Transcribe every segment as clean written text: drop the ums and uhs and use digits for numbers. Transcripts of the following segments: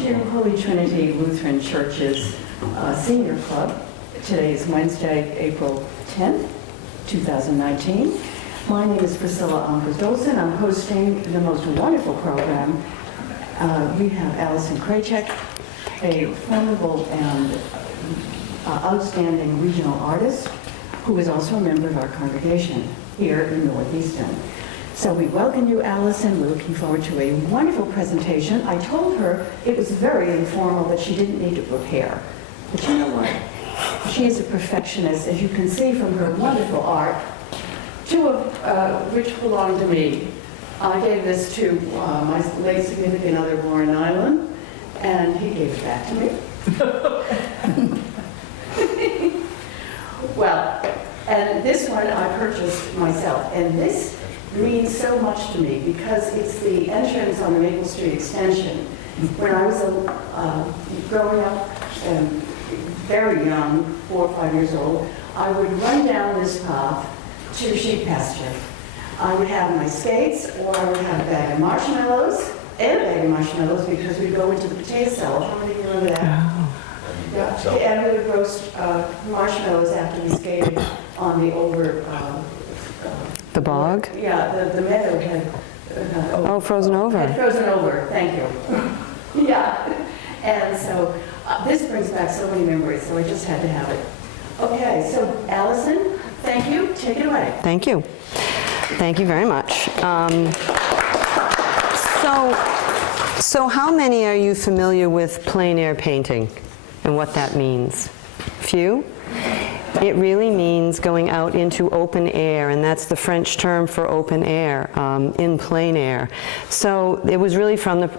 to Holy Trinity Lutheran Church's Senior Club. Today is Wednesday, April 10th, 2019. My name is Priscilla Almquist-Olsen. I'm hosting the most wonderful program. We have Allison Krajcik, a formidable and outstanding regional artist who is also a member of our congregation here in North Easton. So we welcome you, Allison. We're looking forward to a wonderful presentation. I told her it was very informal, that she didn't need to prepare. But you know what? She is a perfectionist, as you can see from her wonderful art, two of which belong to me. I gave this to my late significant other, Warren Nyland, and he gave it back to me. Well, and this one I purchased myself, and this means so much to me because it's the entrance on the Maple Street extension. When I was growing up and very young, 4 or 5 years old, I would run down this path to sheep pasture. I would have my skates, or I would have a bag of marshmallows, and a bag of marshmallows because we'd go into the potato cellar. How many of you remember that? Yeah. And we would roast marshmallows after we skated on the the bog? Yeah, the meadow had... frozen over. Had frozen over, thank you. Yeah, and so this brings back so many memories, so I just had to have it. Okay, so Allison, thank you. Take it away. Thank you. Thank you very much. So how many are you familiar with plein air painting and what that means? Few? It really means going out into open air, and that's the French term for open air, in plein air. So it was really from the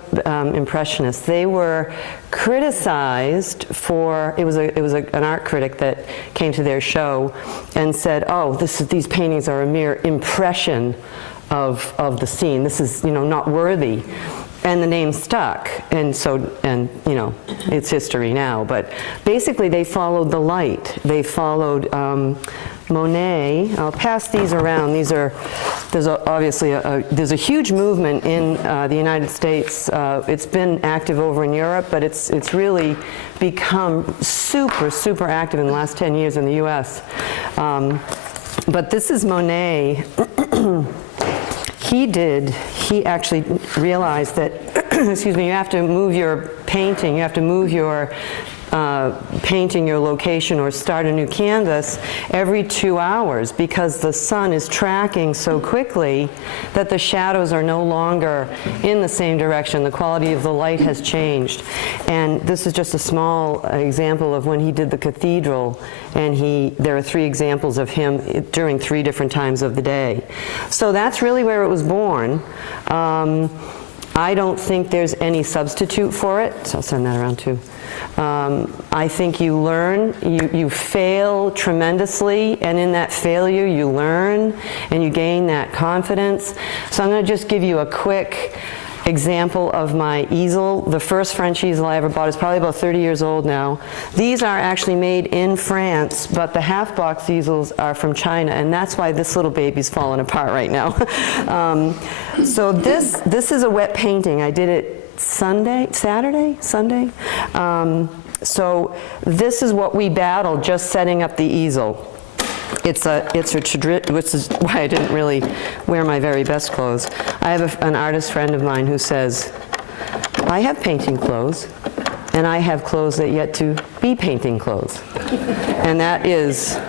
Impressionists. They were criticized for, it was an art critic that came to their show and said, oh, these paintings are a mere impression of the scene. This is, not worthy. And the name stuck, and it's history now. But basically, they followed the light. They followed Monet. I'll pass these around. There's a huge movement in the United States. It's been active over in Europe, but it's really become super active in the last 10 years in the U.S. But this is Monet. He actually realized that, excuse me, you have to move your painting, you have to move your painting, your location, or start a new canvas every 2 hours because the sun is tracking so quickly that the shadows are no longer in the same direction. The quality of the light has changed. And this is just a small example of when he did the cathedral, and there are 3 examples of him during 3 different times of the day. So that's really where it was born. I don't think there's any substitute for it, so I'll send that around too. I think you learn, you fail tremendously, and in that failure you learn and you gain that confidence. So I'm going to just give you a quick example of my easel. The first French easel I ever bought is probably about 30 years old now. These are actually made in France, but the half-box easels are from China, and that's why this little baby's falling apart right now. So this is a wet painting. I did it Sunday. So this is what we battled just setting up the easel. It's a tradition, which is why I didn't really wear my very best clothes. I have an artist friend of mine who says, I have painting clothes, and I have clothes that yet to be painting clothes. And that is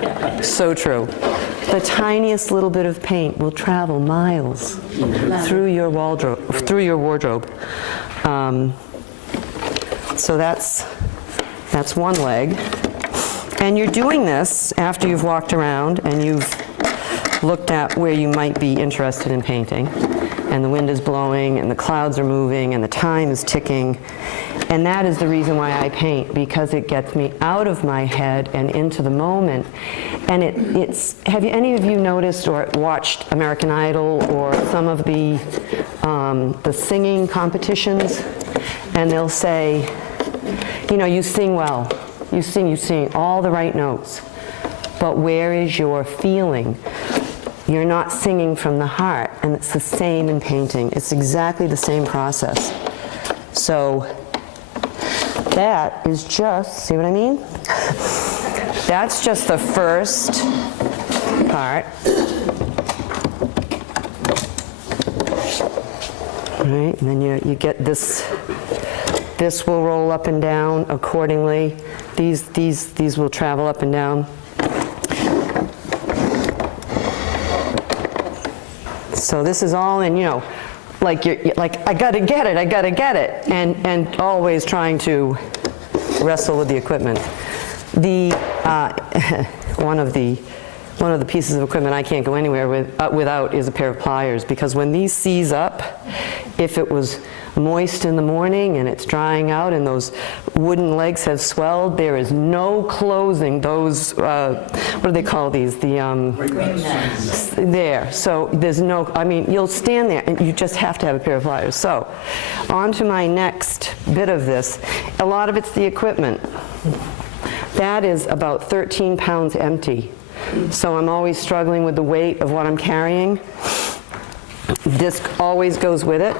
so true. The tiniest little bit of paint will travel miles through your wardrobe. So that's one leg. And you're doing this after you've walked around and you've looked at where you might be interested in painting. And the wind is blowing and the clouds are moving and the time is ticking. And that is the reason why I paint, because it gets me out of my head and into the moment. And have any of you noticed or watched American Idol or some of the singing competitions? And they'll say, you sing well. You sing all the right notes, but where is your feeling? You're not singing from the heart, and it's the same in painting. It's exactly the same process. So that is just, see what I mean? That's just the first part. All right, and then you get this. This will roll up and down accordingly. These will travel up and down. So this is all in, like you're like, I gotta get it, and always trying to wrestle with the equipment. One of the pieces of equipment I can't go anywhere without is a pair of pliers, because when these seize up, if it was moist in the morning and it's drying out and those wooden legs have swelled, there is no closing those, what do they call these? There. So there's no, I mean, you'll stand there and you just have to have a pair of pliers. So on to my next bit of this. A lot of it's the equipment. That is about 13 pounds empty. So I'm always struggling with the weight of what I'm carrying. This always goes with it.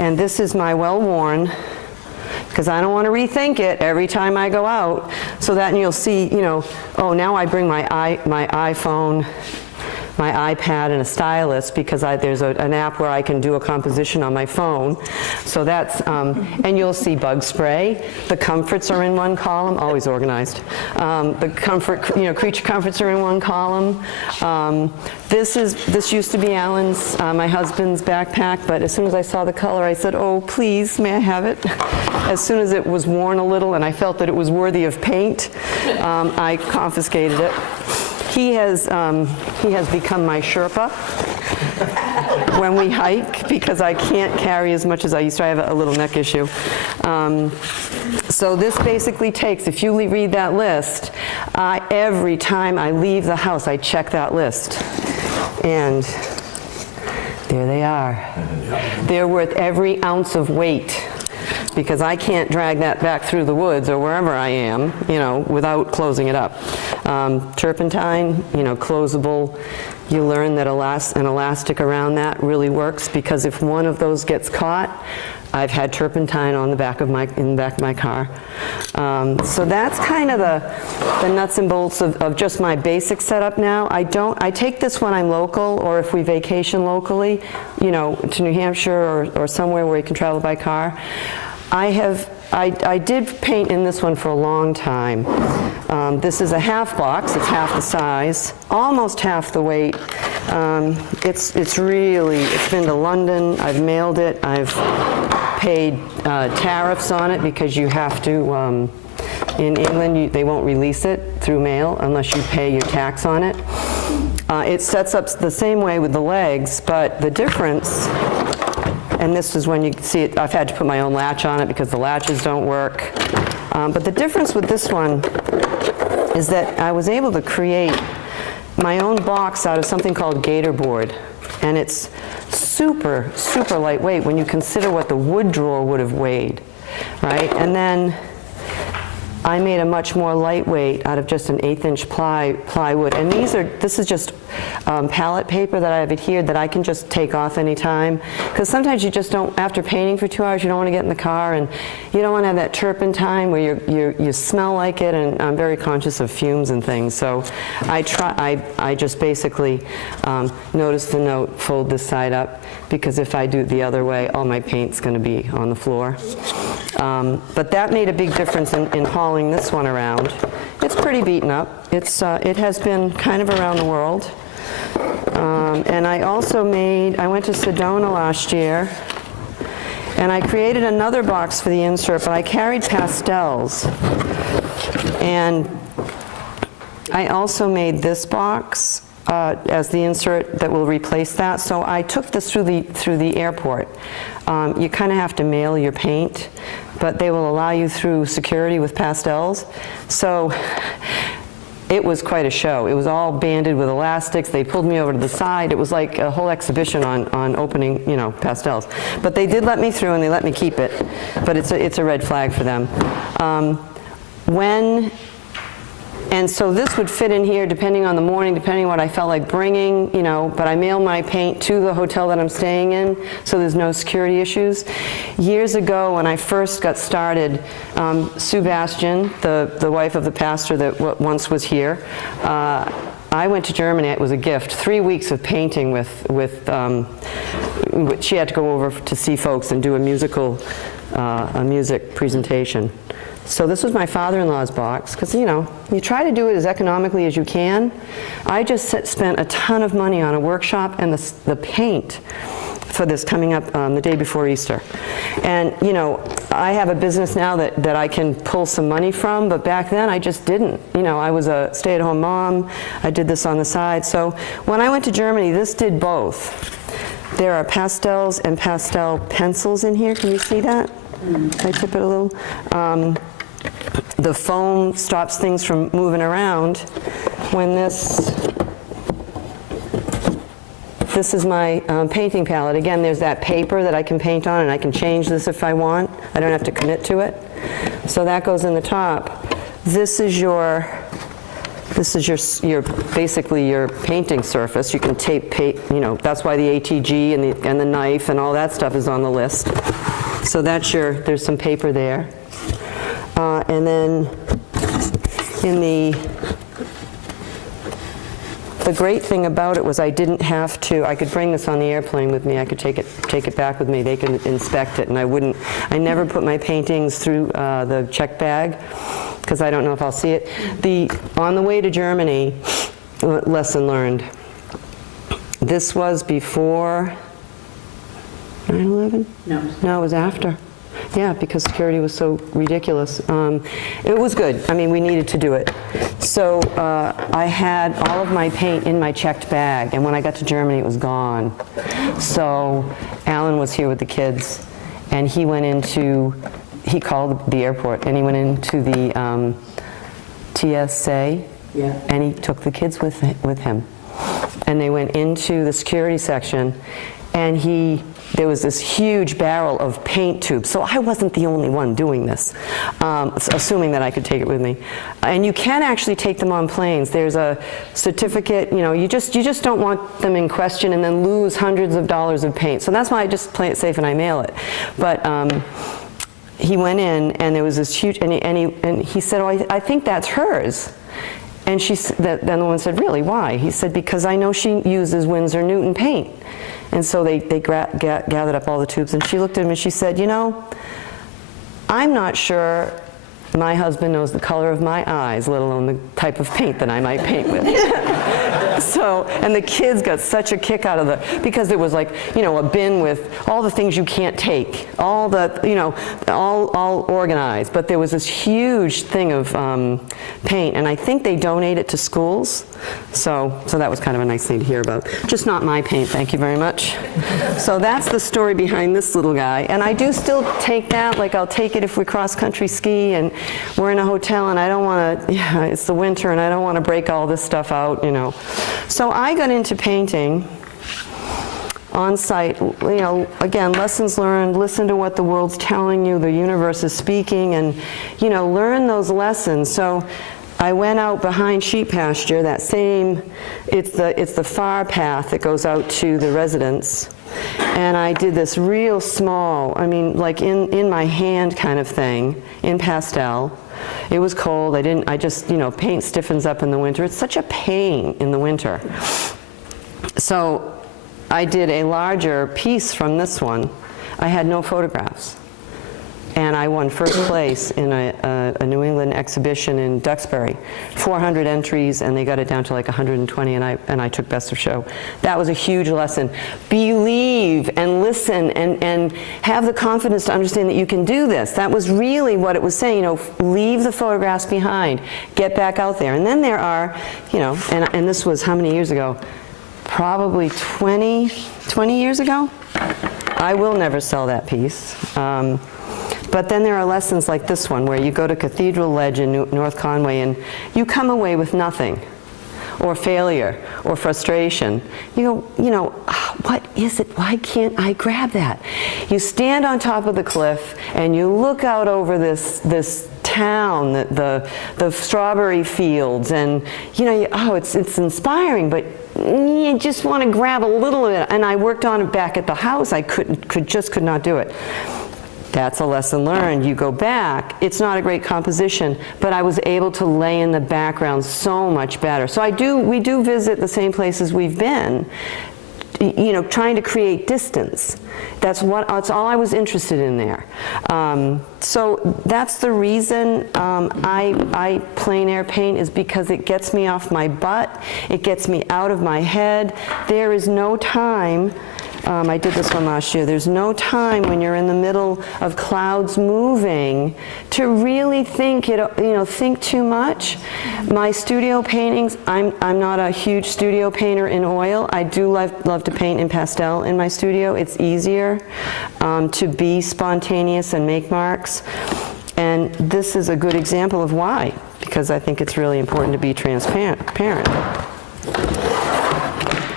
And this is my well-worn, because I don't want to rethink it every time I go out. So that, and you'll see, oh, now I bring my iPhone, my iPad, and a stylus, because there's an app where I can do a composition on my phone. So that's, and you'll see bug spray. The comforts are in one column, always organized. The creature comforts are in one column. This used to be Alan's, my husband's backpack, but as soon as I saw the color, I said, oh, please, may I have it? As soon as it was worn a little and I felt that it was worthy of paint, I confiscated it. He has become my Sherpa when we hike, because I can't carry as much as I used to. I have a little neck issue. So this basically takes, if you read that list, every time I leave the house, I check that list. And there they are. They're worth every ounce of weight, because I can't drag that back through the woods or wherever I am, without closing it up. Turpentine, closable. You learn that an elastic around that really works, because if one of those gets caught, I've had turpentine on in the back of my car. So that's kind of the nuts and bolts of just my basic setup now. I take this when I'm local, or if we vacation locally, to New Hampshire or somewhere where you can travel by car. I did paint in this one for a long time. This is a half box. It's half the size, almost half the weight. It's been to London. I've mailed it. I've paid tariffs on it, because you have to, in England, they won't release it through mail unless you pay your tax on it. It sets up the same way with the legs, but the difference, and this is when you see it, I've had to put my own latch on it because the latches don't work. But the difference with this one is that I was able to create my own box out of something called gator board. And it's super, super lightweight when you consider what the wood drawer would have weighed, right? And then I made a much more lightweight out of just an 1/8" plywood. And this is just palette paper that I have adhered that I can just take off anytime. Because sometimes you just don't, after painting for 2 hours, you don't want to get in the car, and you don't want to have that turpentine where you smell like it, and I'm very conscious of fumes and things. So I just basically notice the note, fold this side up, because if I do it the other way, all my paint's going to be on the floor. But that made a big difference in hauling this one around. It's pretty beaten up. It has been kind of around the world. And I went to Sedona last year, and I created another box for the insert, but I carried pastels. And I also made this box as the insert that will replace that. So I took this through the airport. You kind of have to mail your paint, but they will allow you through security with pastels. So it was quite a show. It was all banded with elastics. They pulled me over to the side. It was like a whole exhibition on opening, pastels. But they did let me through, and they let me keep it. But it's a red flag for them. When And so this would fit in here depending on the morning, depending on what I felt like bringing, you know, but I mail my paint to the hotel that I'm staying in, so there's no security issues. Years ago, when I first got started, Sue Bastian, the wife of the pastor that once was here, I went to Germany. It was a gift. 3 weeks of painting she had to go over to see folks and do a music presentation. So this was my father-in-law's box, because, you know, you try to do it as economically as you can. I just spent a ton of money on a workshop and the paint for this coming up the day before Easter. And, you know, I have a business now that I can pull some money from, but back then I just didn't. You know, I was a stay-at-home mom. I did this on the side. So when I went to Germany, this did both. There are pastels and pastel pencils in here. Can you see that? I tip it a little. The foam stops things from moving around. When this is my painting palette. Again, there's that paper that I can paint on, and I can change this if I want. I don't have to commit to it. So that goes in the top. This is your basically your painting surface. You can tape, you know, that's why the ATG and the knife and all that stuff is on the list. So that's there's some paper there. And then in the great thing about it was I didn't have to, I could bring this on the airplane with me. I could take it back with me. They can inspect it, and I never put my paintings through the check bag, because I don't know if I'll see it. On the way to Germany, lesson learned. This was before 9/11? No, it was after. Yeah, because security was so ridiculous. It was good. I mean, we needed to do it. So I had all of my paint in my checked bag, and when I got to Germany, it was gone. So Alan was here with the kids, and he called the airport, and he went into the TSA, and he took the kids with him. And they went into the security section, and there was this huge barrel of paint tubes. So I wasn't the only one doing this, assuming that I could take it with me. And you can actually take them on planes. There's a certificate, you know, you just don't want them in question and then lose hundreds of dollars of paint. So that's why I just play it safe and I mail it. But he went in, and there was this huge, and he said, "Oh, I think that's hers." And then the woman said, "Really, why?" He said, "Because I know she uses Winsor Newton paint." And so they gathered up all the tubes, and she looked at him and she said, "You know, I'm not sure my husband knows the color of my eyes, let alone the type of paint that I might paint with." So, and the kids got such a kick out of because it was like, you know, a bin with all the things you can't take, all the, you know, all organized. But there was this huge thing of paint, and I think they donate it to schools. So that was kind of a nice thing to hear about. Just not my paint, thank you very much. So that's the story behind this little guy. And I do still take that, like I'll take it if we cross-country ski and we're in a hotel and I don't want to, it's the winter and I don't want to break all this stuff out, you know. So I got into painting on site, you know, again, lessons learned, listen to what the world's telling you, the universe is speaking, and, you know, learn those lessons. So I went out behind sheep pasture, that same, it's the far path that goes out to the residence. And I did this real small, I mean, like in my hand kind of thing, in pastel. It was cold, I just, you know, paint stiffens up in the winter. It's such a pain in the winter. So I did a larger piece from this one. I had no photographs. And I won first place in a New England exhibition in Duxbury. 400 entries, and they got it down to like 120, and I took best of show. That was a huge lesson. Believe and listen and have the confidence to understand that you can do this. That was really what it was saying, you know, leave the photographs behind, get back out there. And then there are, you know, and this was how many years ago? Probably 20 years ago. I will never sell that piece. But then there are lessons like this one, where you go to Cathedral Ledge in North Conway and you come away with nothing, or failure, or frustration. You go, you know, what is it? Why can't I grab that? You stand on top of the cliff and you look out over this town, the strawberry fields, and it's inspiring, but you just want to grab a little of it. And I worked on it back at the house. I could not do it. That's a lesson learned. You go back, it's not a great composition, but I was able to lay in the background so much better. So we do visit the same places we've been, trying to create distance. That's all I was interested in there. So that's the reason I plein air paint, is because it gets me off my butt, it gets me out of my head. There is no time. I did this one last year. There's no time when you're in the middle of clouds moving to really think too much. My studio paintings, I'm not a huge studio painter in oil. I do love to paint in pastel in my studio. It's easier to be spontaneous and make marks. And this is a good example of why, because I think it's really important to be transparent.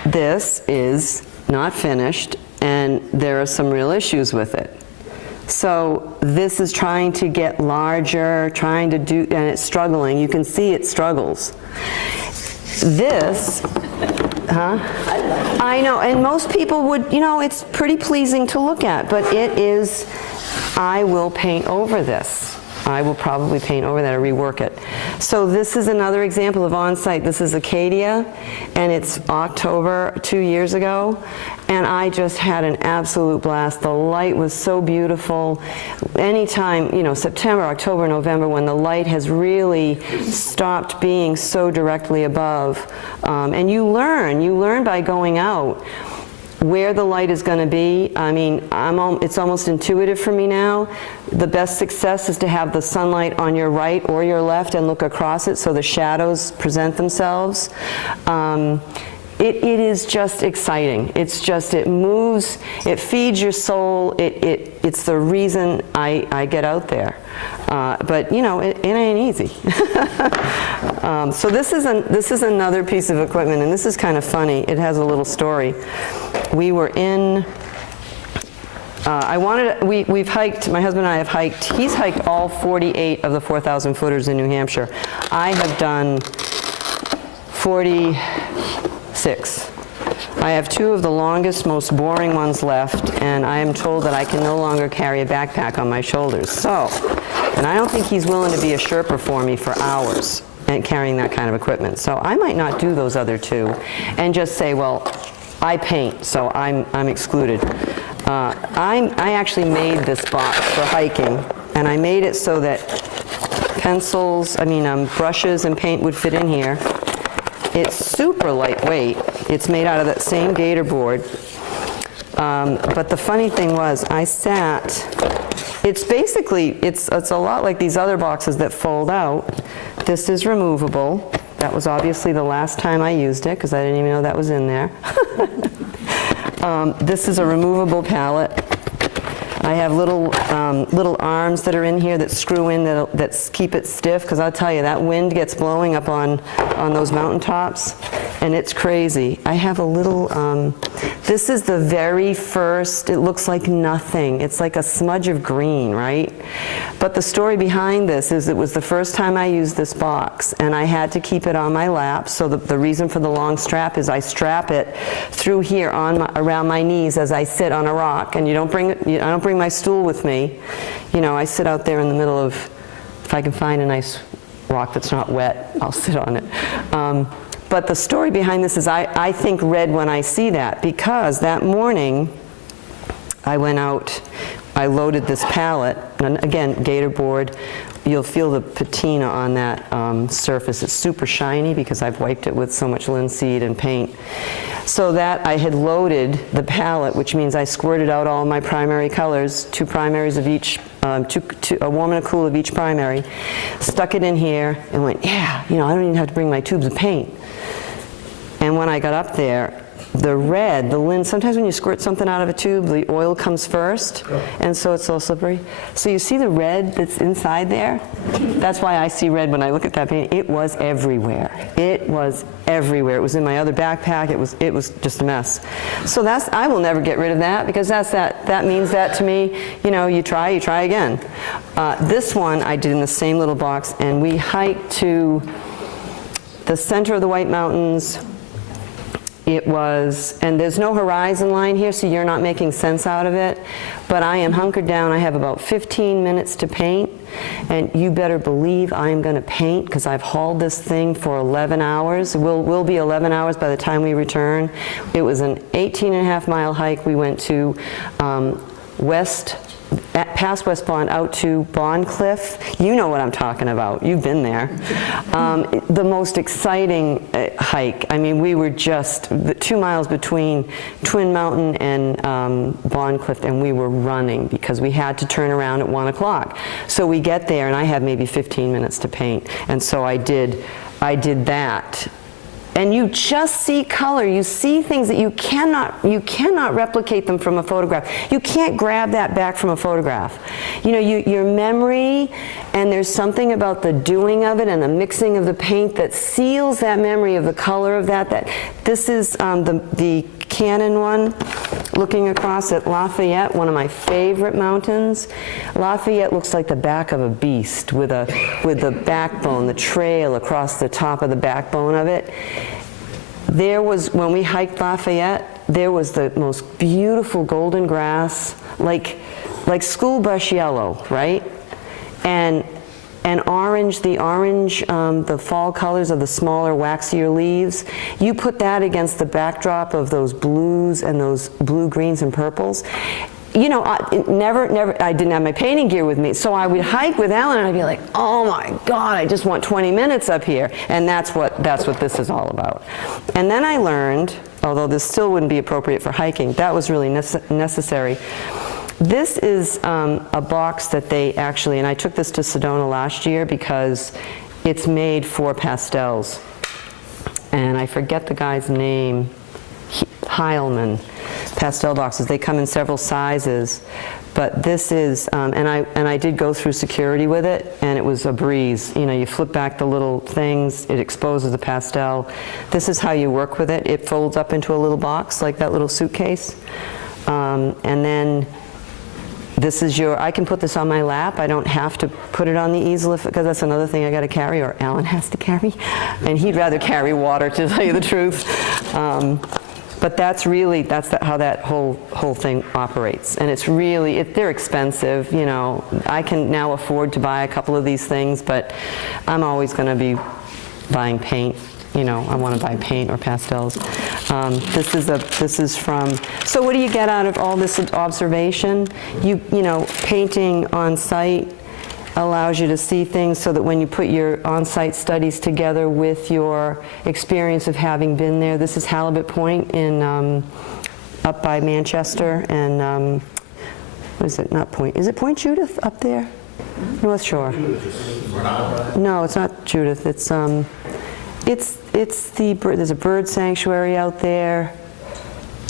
This is not finished, and there are some real issues with it. So this is trying to get larger, and it's struggling. You can see it struggles. This, I know, and most people would, it's pretty pleasing to look at, but it is, I will paint over this. I will probably paint over that or rework it. So this is another example of on-site. This is Acadia, and it's October 2 years ago, and I just had an absolute blast. The light was so beautiful. Anytime, September, October, November, when the light has really stopped being so directly above, and you learn by going out where the light is going to be. I mean, it's almost intuitive for me now. The best success is to have the sunlight on your right or your left and look across it so the shadows present themselves. It is just exciting. It moves, it feeds your soul. It's the reason I get out there. But it ain't easy. So this is another piece of equipment, and this is kind of funny. It has a little story. We were in. We've hiked. My husband and I have hiked. He's hiked all 48 of the 4,000 footers in New Hampshire. I have done 46. I have 2 of the longest, most boring ones left, and I am told that I can no longer carry a backpack on my shoulders. So, and I don't think he's willing to be a Sherpa for me for hours and carrying that kind of equipment. So I might not do those other 2 and just say, well, I paint, so I'm excluded. I actually made this box for hiking, and I made it so that brushes and paint would fit in here. It's super lightweight. It's made out of that same gator board. But the funny thing was, it's a lot like these other boxes that fold out. This is removable. That was obviously the last time I used it, because I didn't even know that was in there. This is a removable palette. I have little arms that are in here that screw in that keep it stiff, because I'll tell you, that wind gets blowing up on those mountaintops, and it's crazy. I have a little, this is the very first, it looks like nothing. It's like a smudge of green, right? But the story behind this is it was the first time I used this box, and I had to keep it on my lap. So the reason for the long strap is I strap it through here around my knees as I sit on a rock, and I don't bring my stool with me. I sit out there in the middle of, if I can find a nice rock that's not wet, I'll sit on it. But the story behind this is I think red when I see that, because that morning I went out, I loaded this palette, and again, gator board. You'll feel the patina on that surface. It's super shiny because I've wiped it with so much linseed and paint. So that I had loaded the palette, which means I squirted out all my primary colors, 2 primaries of each, a warm and a cool of each primary, stuck it in here, and went, yeah, I don't even have to bring my tubes of paint. And when I got up there, the red, the lint, sometimes when you squirt something out of a tube, the oil comes first, and so it's all slippery. So you see the red that's inside there? That's why I see red when I look at that painting. It was everywhere. It was everywhere. It was in my other backpack. It was just a mess. So I will never get rid of that, because that means that to me, you know, you try again. This one I did in the same little box, and we hiked to the center of the White Mountains. It was, and there's no horizon line here, so you're not making sense out of it, but I am hunkered down. I have about 15 minutes to paint, and you better believe I am going to paint, because I've hauled this thing for 11 hours. Will be 11 hours by the time we return. It was an 18.5-mile hike. We went to past West Bond out to Bond Cliff. You know what I'm talking about. You've been there. The most exciting hike. I mean, we were just 2 miles between Twin Mountain and Bond Cliff, and we were running because we had to turn around at 1 o'clock. So we get there, and I have maybe 15 minutes to paint, and so I did that. And you just see color. You see things that you cannot replicate them from a photograph. You can't grab that back from a photograph. You know, your memory, and there's something about the doing of it and the mixing of the paint that seals that memory of the color of that. This is the Canon one, looking across at Lafayette, one of my favorite mountains. Lafayette looks like the back of a beast with the backbone, the trail across the top of the backbone of it. There was, when we hiked Lafayette, there was the most beautiful golden grass, like school bus yellow, right? And orange, the fall colors of the smaller, waxier leaves. You put that against the backdrop of those blues and those blue, greens, and purples. You know, I didn't have my painting gear with me, so I would hike with Alan, and I'd be like, oh my God, I just want 20 minutes up here. And that's what this is all about. And then I learned, although this still wouldn't be appropriate for hiking, that was really necessary. This is a box that they actually, and I took this to Sedona last year because it's made for pastels. And I forget the guy's name, Heilman. Pastel boxes. They come in several sizes, but this is, and I did go through security with it, and it was a breeze. You know, you flip back the little things, it exposes the pastel. This is how you work with it. It folds up into a little box, like that little suitcase. And then this is I can put this on my lap. I don't have to put it on the easel, because that's another thing I got to carry, or Alan has to carry. And he'd rather carry water, to tell you the truth. But that's how that whole thing operates. And it's really, they're expensive, you know. I can now afford to buy a couple of these things, but I'm always going to be buying paint. You know, I want to buy paint or pastels. This is from, so what do you get out of all this observation? You know, painting on site allows you to see things so that when you put your on-site studies together with your experience of having been there. This is Halibut Point in up by Manchester, and what is it? Not Point. Is it Point Judith up there? North Shore. No, it's not Judith. It's there's a bird sanctuary out there.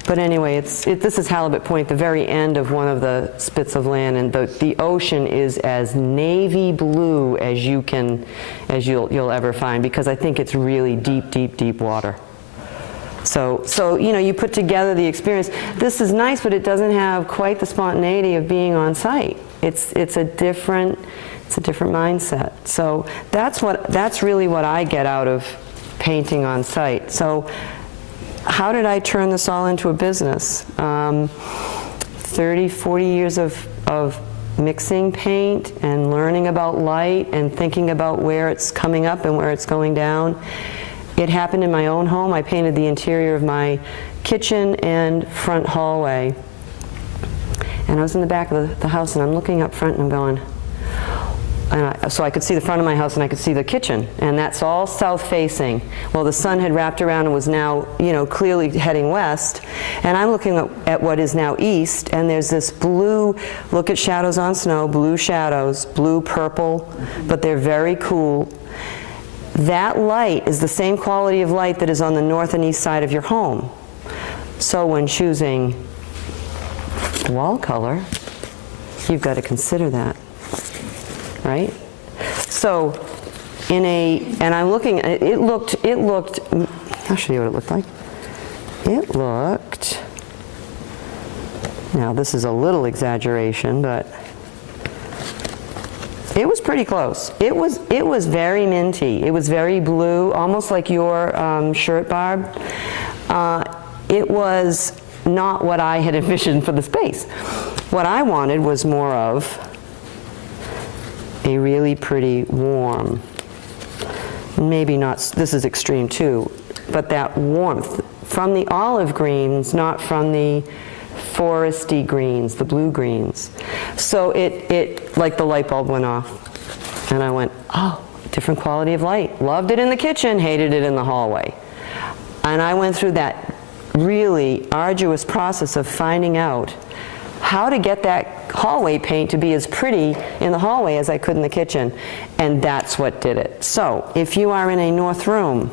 But anyway, this is Halibut Point, the very end of one of the spits of land, and the ocean is as navy blue as you'll ever find, because I think it's really deep, deep, deep water. So you know, you put together the experience. This is nice, but it doesn't have quite the spontaneity of being on site. It's a different mindset. So that's really what I get out of painting on site. So how did I turn this all into a business? 30, 40 years of mixing paint and learning about light and thinking about where it's coming up and where it's going down. It happened in my own home. I painted the interior of my kitchen and front hallway. And I was in the back of the house, and I'm looking up front, and I'm going, so I could see the front of my house, and I could see the kitchen, and that's all south-facing. Well, the sun had wrapped around and was now, you know, clearly heading west, and I'm looking at what is now east, and there's this blue, look at shadows on snow, blue shadows, blue, purple, but they're very cool. That light is the same quality of light that is on the north and east side of your home. So when choosing wall color, you've got to consider that, right? So and I'm looking, it looked, I'll show you what it looked like. It looked, now this is a little exaggeration, but it was pretty close. It was very minty. It was very blue, almost like your shirt, Barb. It was not what I had envisioned for the space. What I wanted was more of a really pretty warm, maybe not, this is extreme too, but that warmth from the olive greens, not from the foresty greens, the blue greens. So it like the light bulb went off. And I went, oh, different quality of light. Loved it in the kitchen, hated it in the hallway. And I went through that really arduous process of finding out how to get that hallway paint to be as pretty in the hallway as I could in the kitchen. And that's what did it. So if you are in a north room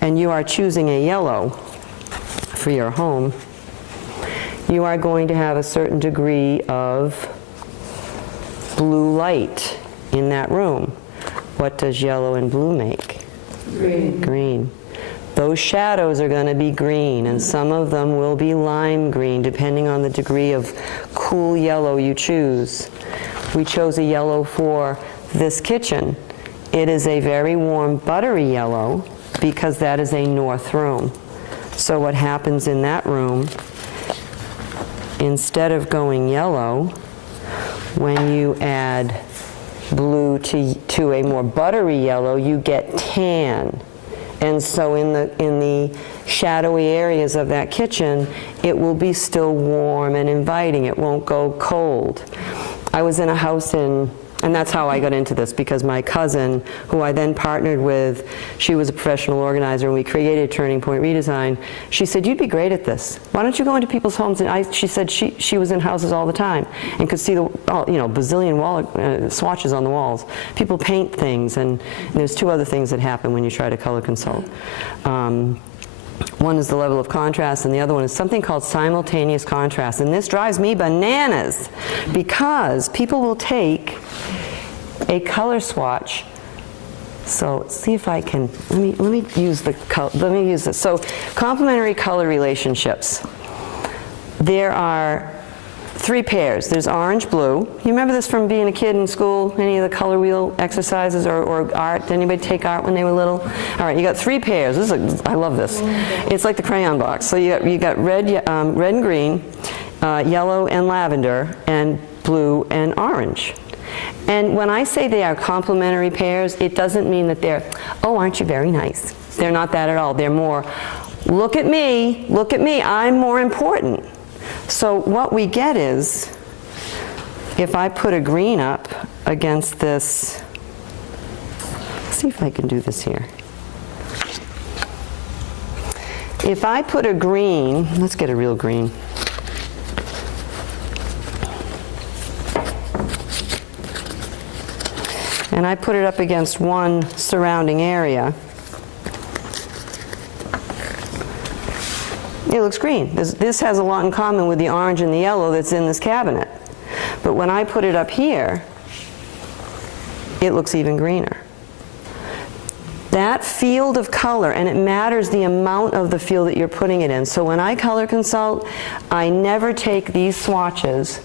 and you are choosing a yellow for your home, you are going to have a certain degree of blue light in that room. What does yellow and blue make? Green. Green. Those shadows are going to be green, and some of them will be lime green, depending on the degree of cool yellow you choose. We chose a yellow for this kitchen. It is a very warm, buttery yellow, because that is a north room. So what happens in that room, instead of going yellow, when you add blue to a more buttery yellow, you get tan. And so in the shadowy areas of that kitchen, it will be still warm and inviting. It won't go cold. I was in a house and that's how I got into this, because my cousin, who I then partnered with, she was a professional organizer, and we created Turning Point Redesign. She said, you'd be great at this. Why don't you go into people's homes? And she said she was in houses all the time and could see the bazillion swatches on the walls. People paint things, and there's two other things that happen when you try to color consult. One is the level of contrast, and the other one is something called simultaneous contrast. And this drives me bananas, because people will take a color swatch. So let's see if I can, let me use this. So complementary color relationships. There are 3 pairs. There's orange, blue. You remember this from being a kid in school? Any of the color wheel exercises or art? Did anybody take art when they were little? All right, you got 3 pairs. I love this. It's like the crayon box. So you got red and green, yellow and lavender, and blue and orange. And when I say they are complementary pairs, it doesn't mean that they're, oh, aren't you very nice? They're not that at all. They're more, look at me, I'm more important. So what we get is, if I put a green up against this, let's see if I can do this here. If I put a green, let's get a real green. And I put it up against one surrounding area, it looks green. This has a lot in common with the orange and the yellow that's in this cabinet. But when I put it up here, it looks even greener. That field of color, and it matters the amount of the field that you're putting it in. So when I color consult, I never take these swatches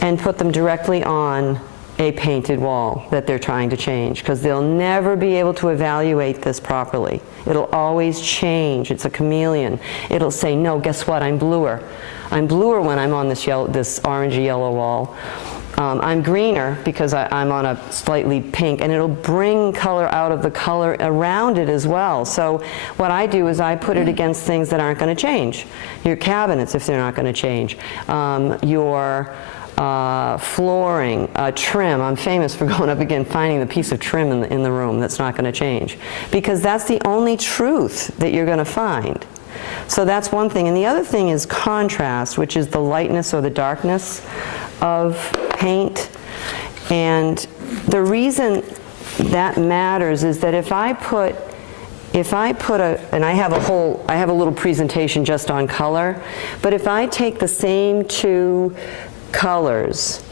and put them directly on a painted wall that they're trying to change, because they'll never be able to evaluate this properly. It'll always change. It's a chameleon. It'll say, no, guess what? I'm bluer. I'm bluer when I'm on this orangey yellow wall. I'm greener because I'm on a slightly pink, and it'll bring color out of the color around it as well. So what I do is I put it against things that aren't going to change. Your cabinets, if they're not going to change. Your flooring, trim. I'm famous for going up again, finding the piece of trim in the room that's not going to change, because that's the only truth that you're going to find. So that's one thing. And the other thing is contrast, which is the lightness or the darkness of paint. And the reason that matters is that if I put if I put and I have a little presentation just on color, but if I take the same two colors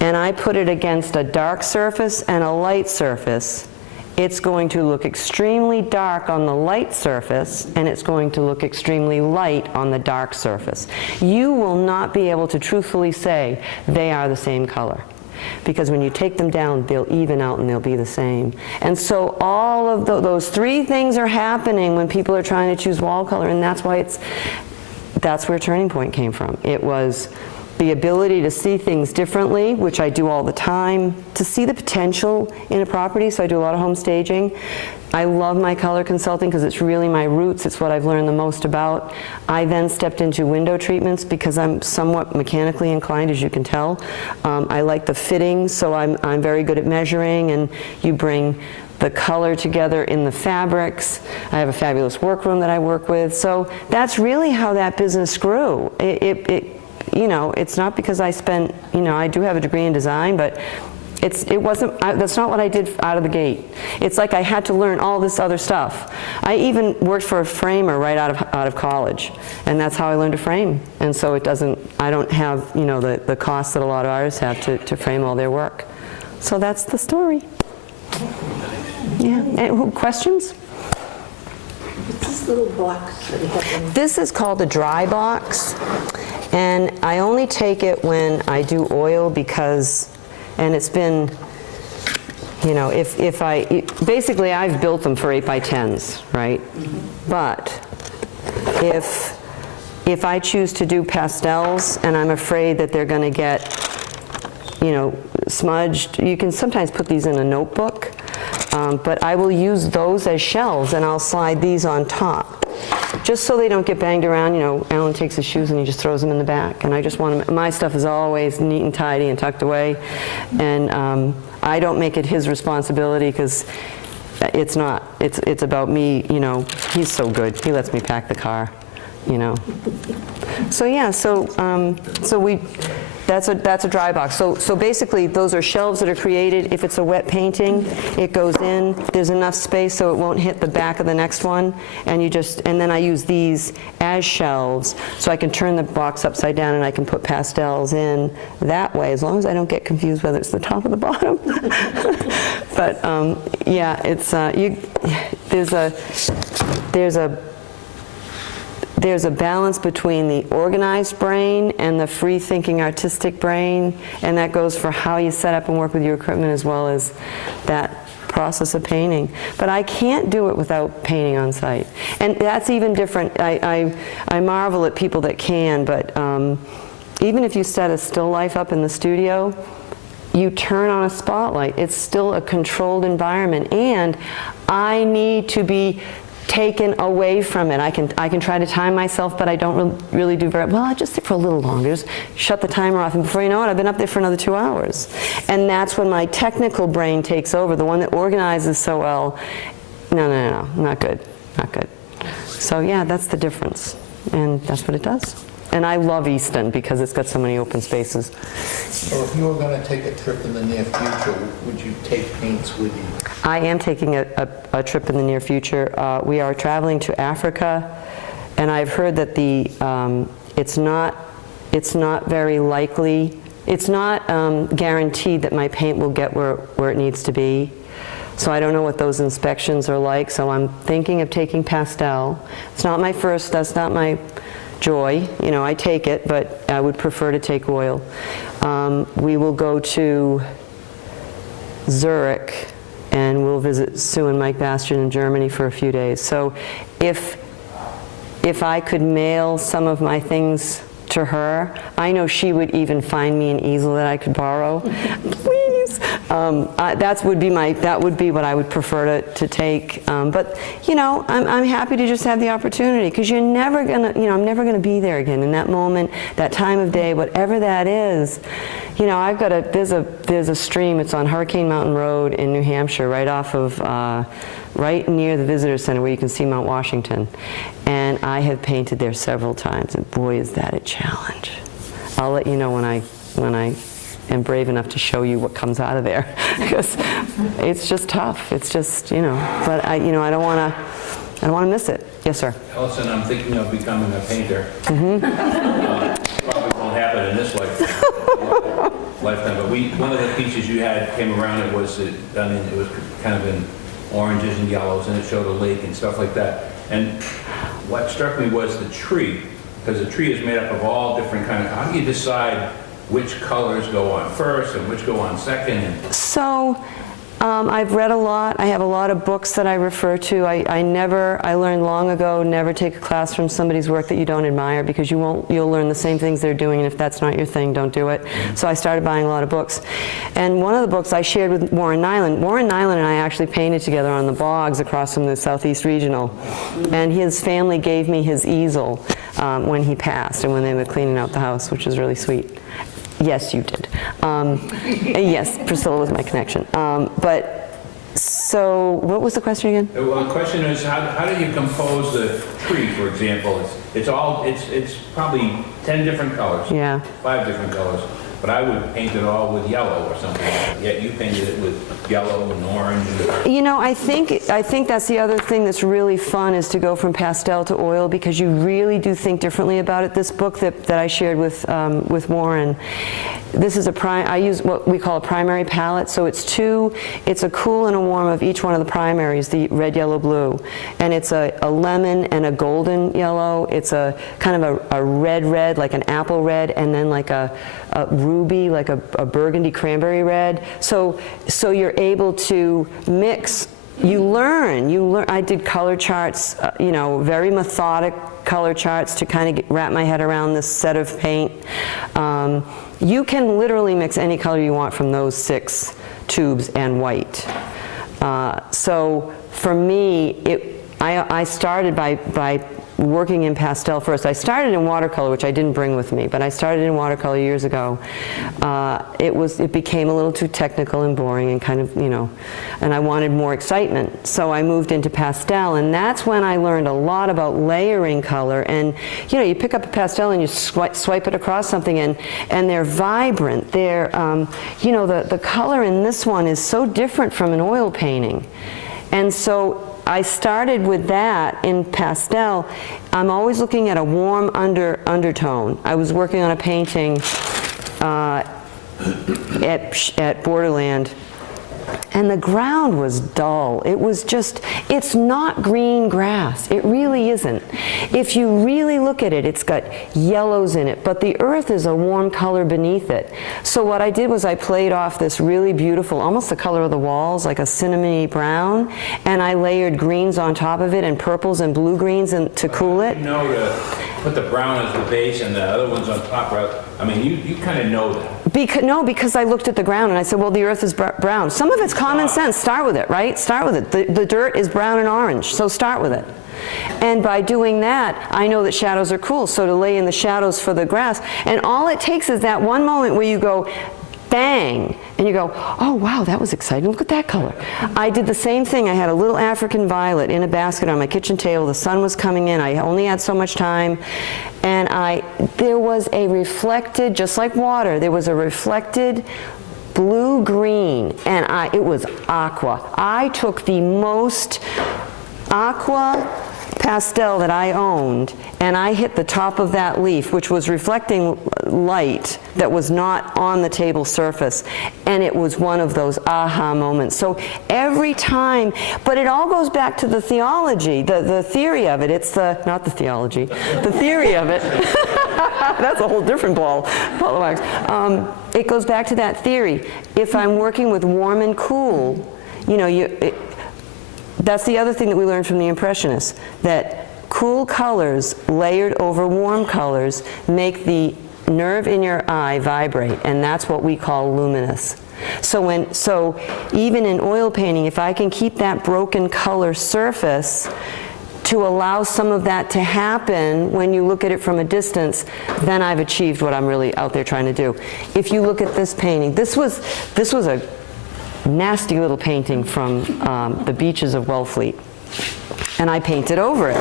and I put it against a dark surface and a light surface, it's going to look extremely dark on the light surface, and it's going to look extremely light on the dark surface. You will not be able to truthfully say they are the same color, because when you take them down, they'll even out and they'll be the same. And so all of those three things are happening when people are trying to choose wall color, and that's where Turning Point came from. It was the ability to see things differently, which I do all the time, to see the potential in a property, so I do a lot of home staging. I love my color consulting because it's really my roots. It's what I've learned the most about. I then stepped into window treatments because I'm somewhat mechanically inclined, as you can tell. I like the fittings, so I'm very good at measuring, and you bring the color together in the fabrics. I have a fabulous workroom that I work with. So that's really how that business grew. You know, it's not because I spent, you know, I do have a degree in design, but that's not what I did out of the gate. It's like I had to learn all this other stuff. I even worked for a framer right out of college, and that's how I learned to frame. And so I don't have, you know, the costs that a lot of artists have to frame all their work. So that's the story. Yeah, and questions? This little box that you have. This is called a dry box, and I only take it when I do oil because, and it's been, you know, basically I've built them for 8x10s, right? But if I choose to do pastels and I'm afraid that they're going to get, you know, smudged, you can sometimes put these in a notebook. But I will use those as shelves, and I'll slide these on top, just so they don't get banged around. You know, Alan takes his shoes and he just throws them in the back, and I just want them, my stuff is always neat and tidy and tucked away, and I don't make it his responsibility, because it's not. It's about me, you know. He's so good. He lets me pack the car, you know. So yeah, that's a dry box. So basically, those are shelves that are created. If it's a wet painting, it goes in. There's enough space so it won't hit the back of the next one, and then I use these as shelves, so I can turn the box upside down and I can put pastels in that way, as long as I don't get confused whether it's the top or the bottom. But yeah, it's there's a balance between the organized brain and the free-thinking artistic brain, and that goes for how you set up and work with your equipment, as well as that process of painting. But I can't do it without painting on site, and that's even different. I marvel at people that can, but even if you set a still life up in the studio, you turn on a spotlight, it's still a controlled environment, and I need to be taken away from it. I can try to time myself, but I don't really do very well. I just sit for a little longer, just shut the timer off, and before you know it, I've been up there for another 2 hours. And that's when my technical brain takes over, the one that organizes so well. No, not good. So yeah, that's the difference, and that's what it does. And I love Easton because it's got so many open spaces. So if you were going to take a trip in the near future, would you take paints with you? I am taking a trip in the near future. We are traveling to Africa, and I've heard that it's not very likely, it's not guaranteed that my paint will get where it needs to be. So I don't know what those inspections are like, so I'm thinking of taking pastel. It's not my first, that's not my joy, you know, I take it, but I would prefer to take oil. We will go to Zurich, and we'll visit Sue and Mike Bastian in Germany for a few days. So if I could mail some of my things to her, I know she would even find me an easel that I could borrow. Please. That would be what I would prefer to take. But you know, I'm happy to just have the opportunity, because you're never gonna, you know, I'm never gonna be there again in that moment, that time of day, whatever that is. You know, I've got there's a stream. It's on Hurricane Mountain Road in New Hampshire, right off of right near the visitor center where you can see Mount Washington. And I have painted there several times, and boy, is that a challenge. I'll let you know when I am brave enough to show you what comes out of there because it's just tough. It's just, you know, but I don't want to miss it. Yes, sir. Allison, I'm thinking of becoming a painter. Probably won't happen in this lifetime, but one of the pieces you had came around, it was kind of in oranges and yellows, and it showed a lake and stuff like that. And what struck me was the tree, because the tree is made up of all different kind of, how do you decide which colors go on first and which go on second? So, I've read a lot. I have a lot of books that I refer to. I learned long ago, never take a class from somebody's work that you don't admire, because you'll learn the same things they're doing, and if that's not your thing, don't do it. So I started buying a lot of books. And one of the books I shared with Warren Nyland. Warren Nyland and I actually painted together on the bogs across from the Southeast Regional. And his family gave me his easel when he passed and when they were cleaning out the house, which was really sweet. Yes, you did. Yes, Priscilla was my connection. But so, what was the question again? Well, the question is, how do you compose the tree, for example? It's probably 10 different colors. Yeah. 5 different colors. But I would paint it all with yellow or something. Yet you painted it with yellow and orange. You know, I think that's the other thing that's really fun, is to go from pastel to oil, because you really do think differently about it. This book that I shared with Warren, this is I use what we call a primary palette. So it's a cool and a warm of each one of the primaries, the red, yellow, blue. And it's a lemon and a golden yellow. It's a kind of a red, like an apple red, and then like a ruby, like a burgundy cranberry red. So you're able to mix. You learn. I did color charts, very methodic color charts to kind of wrap my head around this set of paint. You can literally mix any color you want from those 6 tubes and white. So for me, I started by working in pastel first. I started in watercolor, which I didn't bring with me, but I started in watercolor years ago. It became a little too technical and boring and kind of, and I wanted more excitement. So I moved into pastel, and that's when I learned a lot about layering color. And, you pick up a pastel and you swipe it across something, and they're vibrant. They're, the color in this one is so different from an oil painting. And so I started with that in pastel. I'm always looking at a warm undertone. I was working on a painting at Borderland, and the ground was dull. It was just, it's not green grass. It really isn't. If you really look at it, it's got yellows in it, but the earth is a warm color beneath it. So what I did was I played off this really beautiful, almost the color of the walls, like a cinnamony brown, and I layered greens on top of it, and purples and blue greens to cool it. To put the brown as the base and the other ones on top, right? I mean, you kind of know that. Because I looked at the ground and I said, well, the earth is brown. Some of it's common sense. Start with it, right? Start with it. The dirt is brown and orange, so start with it. And by doing that, I know that shadows are cool, so to lay in the shadows for the grass. And all it takes is that one moment where you go, bang, and you go, oh, wow, that was exciting. Look at that color. I did the same thing. I had a little African violet in a basket on my kitchen table. The sun was coming in. I only had so much time. And there was a reflected, just like water, there was a reflected blue-green, and it was aqua. I took the most aqua pastel that I owned, and I hit the top of that leaf, which was reflecting light that was not on the table surface, and it was one of those aha moments. So every time, but it all goes back to the theology, the theory of it. It's not the theology, the theory of it. That's a whole different ball of wax. It goes back to that theory. If I'm working with warm and cool, that's the other thing that we learned from the Impressionists, that cool colors layered over warm colors make the nerve in your eye vibrate, and that's what we call luminous. So even in oil painting, if I can keep that broken color surface to allow some of that to happen when you look at it from a distance, then I've achieved what I'm really out there trying to do. If you look at this painting, this was a nasty little painting from the beaches of Wellfleet, and I painted over it,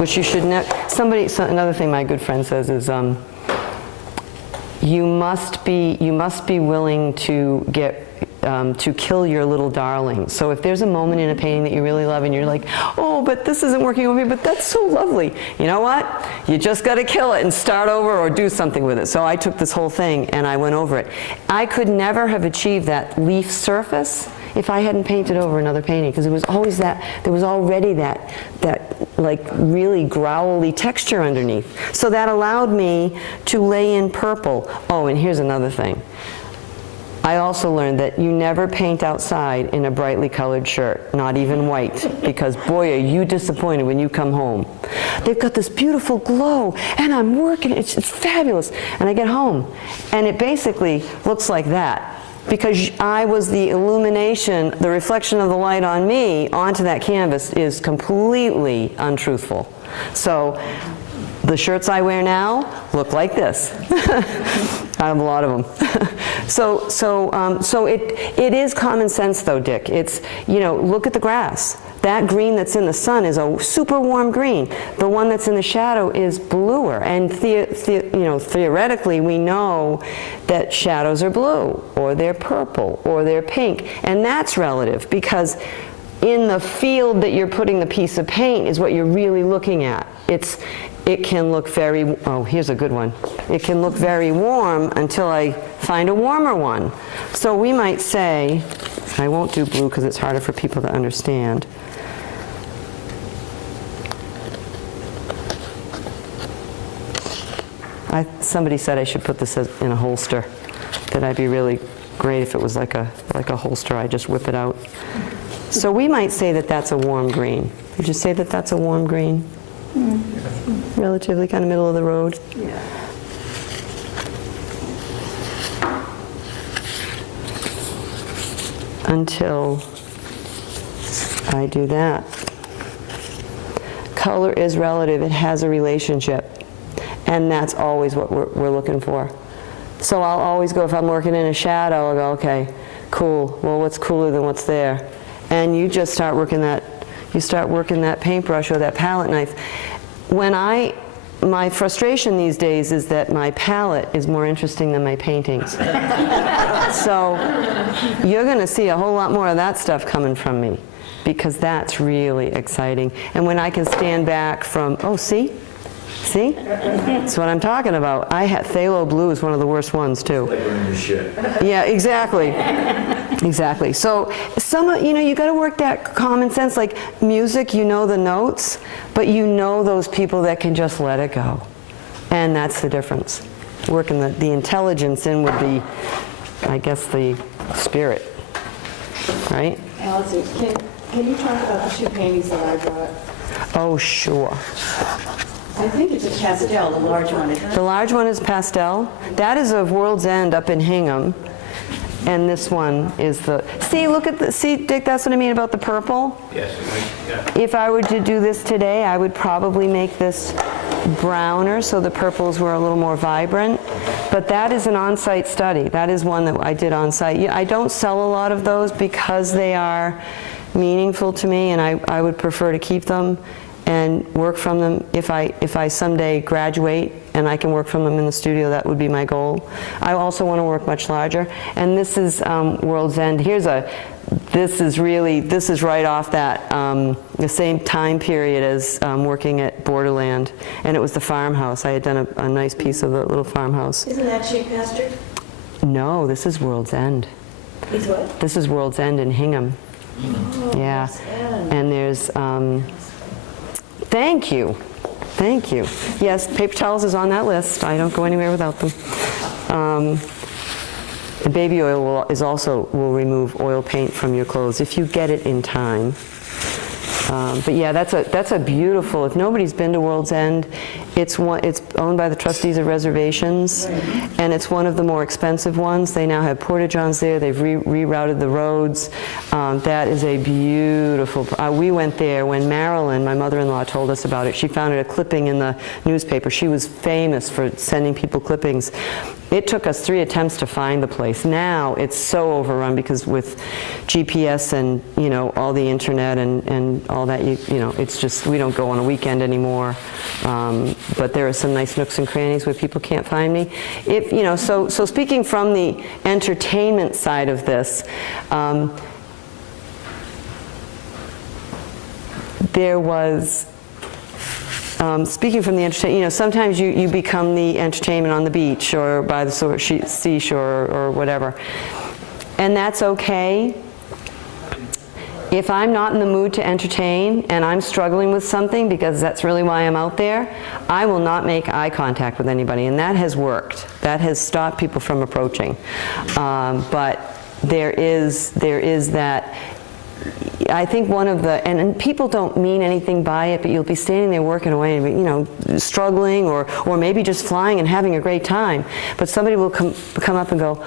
which you should know. Another thing my good friend says is, you must be willing to get to kill your little darling. So if there's a moment in a painting that you really love and you're like, oh, but this isn't working over here, but that's so lovely. You know what? You just got to kill it and start over or do something with it. So I took this whole thing and I went over it. I could never have achieved that leaf surface if I hadn't painted over another painting, because it was always that, there was already that like really growly texture underneath. So that allowed me to lay in purple. Oh, and here's another thing. I also learned that you never paint outside in a brightly colored shirt, not even white, because boy, are you disappointed when you come home. They've got this beautiful glow, and I'm working, it's fabulous. And I get home, and it basically looks like that, because I was the illumination, the reflection of the light on me onto that canvas is completely untruthful. So the shirts I wear now look like this. I have a lot of them. So it is common sense though, Dick. It's, you know, look at the grass. That green that's in the sun is a super warm green. The one that's in the shadow is bluer. And theoretically, we know that shadows are blue, or they're purple, or they're pink. And that's relative, because in the field that you're putting the piece of paint is what you're really looking at. It can look very, oh, here's a good one. It can look very warm until I find a warmer one. So we might say, I won't do blue because it's harder for people to understand. Somebody said I should put this in a holster. That I'd be really great if it was like a holster. I just whip it out. So we might say that that's a warm green. Would you say that that's a warm green? Mm-hmm. Relatively kind of middle of the road. Yeah. Until I do that. Color is relative. It has a relationship. And that's always what we're looking for. So I'll always go, if I'm working in a shadow, I'll go, okay, cool. Well, what's cooler than what's there? And you just start working that, paintbrush or that palette knife. My frustration these days is that my palette is more interesting than my paintings. So you're going to see a whole lot more of that stuff coming from me, because that's really exciting. And when I can stand back from, oh, see? See? That's what I'm talking about. Phthalo blue is one of the worst ones, too. Like wearing your shit. Yeah, exactly. Exactly. So you got to work that common sense. Like music, you know the notes, but you know those people that can just let it go. And that's the difference. Working the intelligence in would be, I guess, the spirit. Right? Allison, can you talk about the two paintings that I brought? Oh, sure. I think it's a pastel, the large one. The large one is pastel. That is of World's End up in Hingham. And this one is see, Dick, that's what I mean about the purple? Yes, yeah. If I were to do this today, I would probably make this browner so the purples were a little more vibrant. But that is an on-site study. That is one that I did on-site. I don't sell a lot of those because they are meaningful to me, and I would prefer to keep them and work from them. If I someday graduate and I can work from them in the studio, that would be my goal. I also want to work much larger. And this is World's End. This is right off that, the same time period as working at Borderland. And it was the farmhouse. I had done a nice piece of the little farmhouse. Isn't that Sheep Pasture? No, this is World's End. It's what? This is World's End in Hingham. Oh, Yeah. World's End. And there's, thank you. Thank you. Yes, paper towels is on that list. I don't go anywhere without them. And baby oil will remove oil paint from your clothes if you get it in time. But yeah, that's a beautiful. If nobody's been to World's End, it's owned by the trustees of reservations, and it's one of the more expensive ones. They now have porta-johns there. They've rerouted the roads. That is a beautiful. We went there when Marilyn, my mother-in-law, told us about it. She found a clipping in the newspaper. She was famous for sending people clippings. It took us 3 attempts to find the place. Now it's so overrun because with GPS and all the internet and all that, you know, it's just, we don't go on a weekend anymore. But there are some nice nooks and crannies where people can't find me. If, you know, so speaking from the entertainment side of this, there was, speaking from the entertainment, you know, sometimes you become the entertainment on the beach or by the seashore or whatever. And that's okay. If I'm not in the mood to entertain and I'm struggling with something, because that's really why I'm out there, I will not make eye contact with anybody, and that has worked. That has stopped people from approaching. But there is that. I think one of the, and people don't mean anything by it, but you'll be standing there working away, you know, struggling or maybe just flying and having a great time. But somebody will come up and go,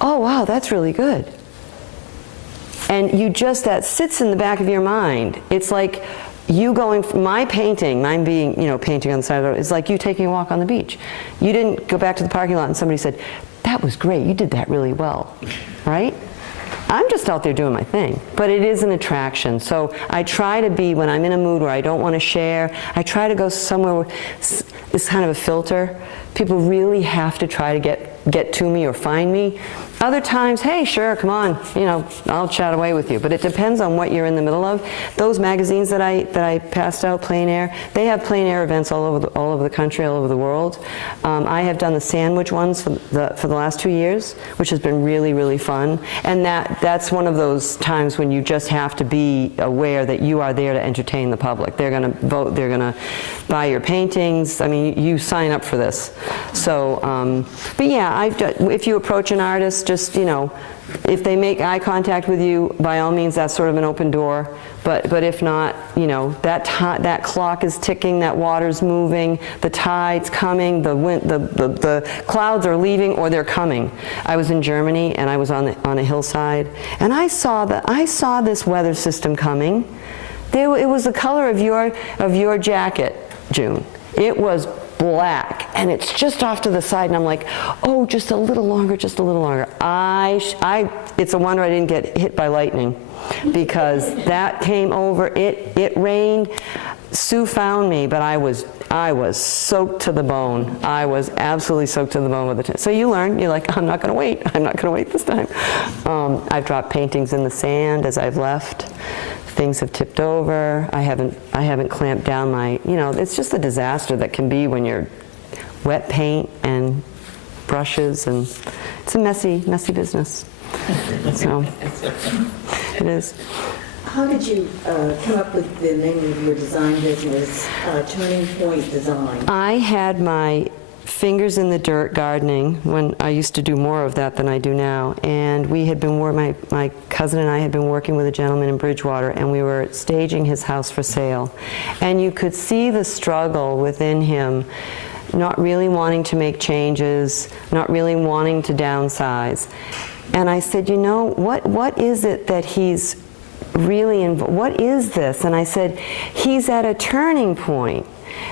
oh, wow, that's really good. And you just, that sits in the back of your mind. It's like you going, my painting, mine being, you know, painting on the side of the road, it's like you taking a walk on the beach. You didn't go back to the parking lot and somebody said, that was great, you did that really well, right? I'm just out there doing my thing, but it is an attraction. So I try to be, when I'm in a mood where I don't want to share, I try to go somewhere where it's kind of a filter. People really have to try to get to me or find me. Other times, hey, sure, come on, you know, I'll chat away with you. But it depends on what you're in the middle of. Those magazines that I passed out, Plein Air, they have Plein Air events all over the country, all over the world. I have done the sandwich ones for the last 2 years, which has been really, really fun. And that's one of those times when you just have to be aware that you are there to entertain the public. They're going to vote, they're going to buy your paintings. I mean, you sign up for this. So, but yeah, if you approach an artist, just, you know, if they make eye contact with you, by all means, that's sort of an open door. But if not, you know, that clock is ticking, that water's moving, the tide's coming, the clouds are leaving or they're coming. I was in Germany and I was on a hillside, and I saw this weather system coming. It was the color of your jacket, June. It was black, and it's just off to the side, and I'm like, oh, just a little longer, just a little longer. It's a wonder I didn't get hit by lightning, because that came over, it rained. Sue found me, but I was soaked to the bone. I was absolutely soaked to the bone with it. So you learn, you're like, I'm not gonna wait this time. I've dropped paintings in the sand as I've left. Things have tipped over. I haven't clamped down my, you know, it's just a disaster that can be when you're wet paint and brushes, and it's a messy business. So it is. How did you come up with the name of your design business, Turning Point Design? I had my fingers in the dirt gardening when I used to do more of that than I do now, and we had been my cousin and I had been working with a gentleman in Bridgewater, and we were staging his house for sale, and you could see the struggle within him, not really wanting to make changes, not really wanting to downsize. And I said, you know, what is it that he's really what is this? And I said, he's at a turning point.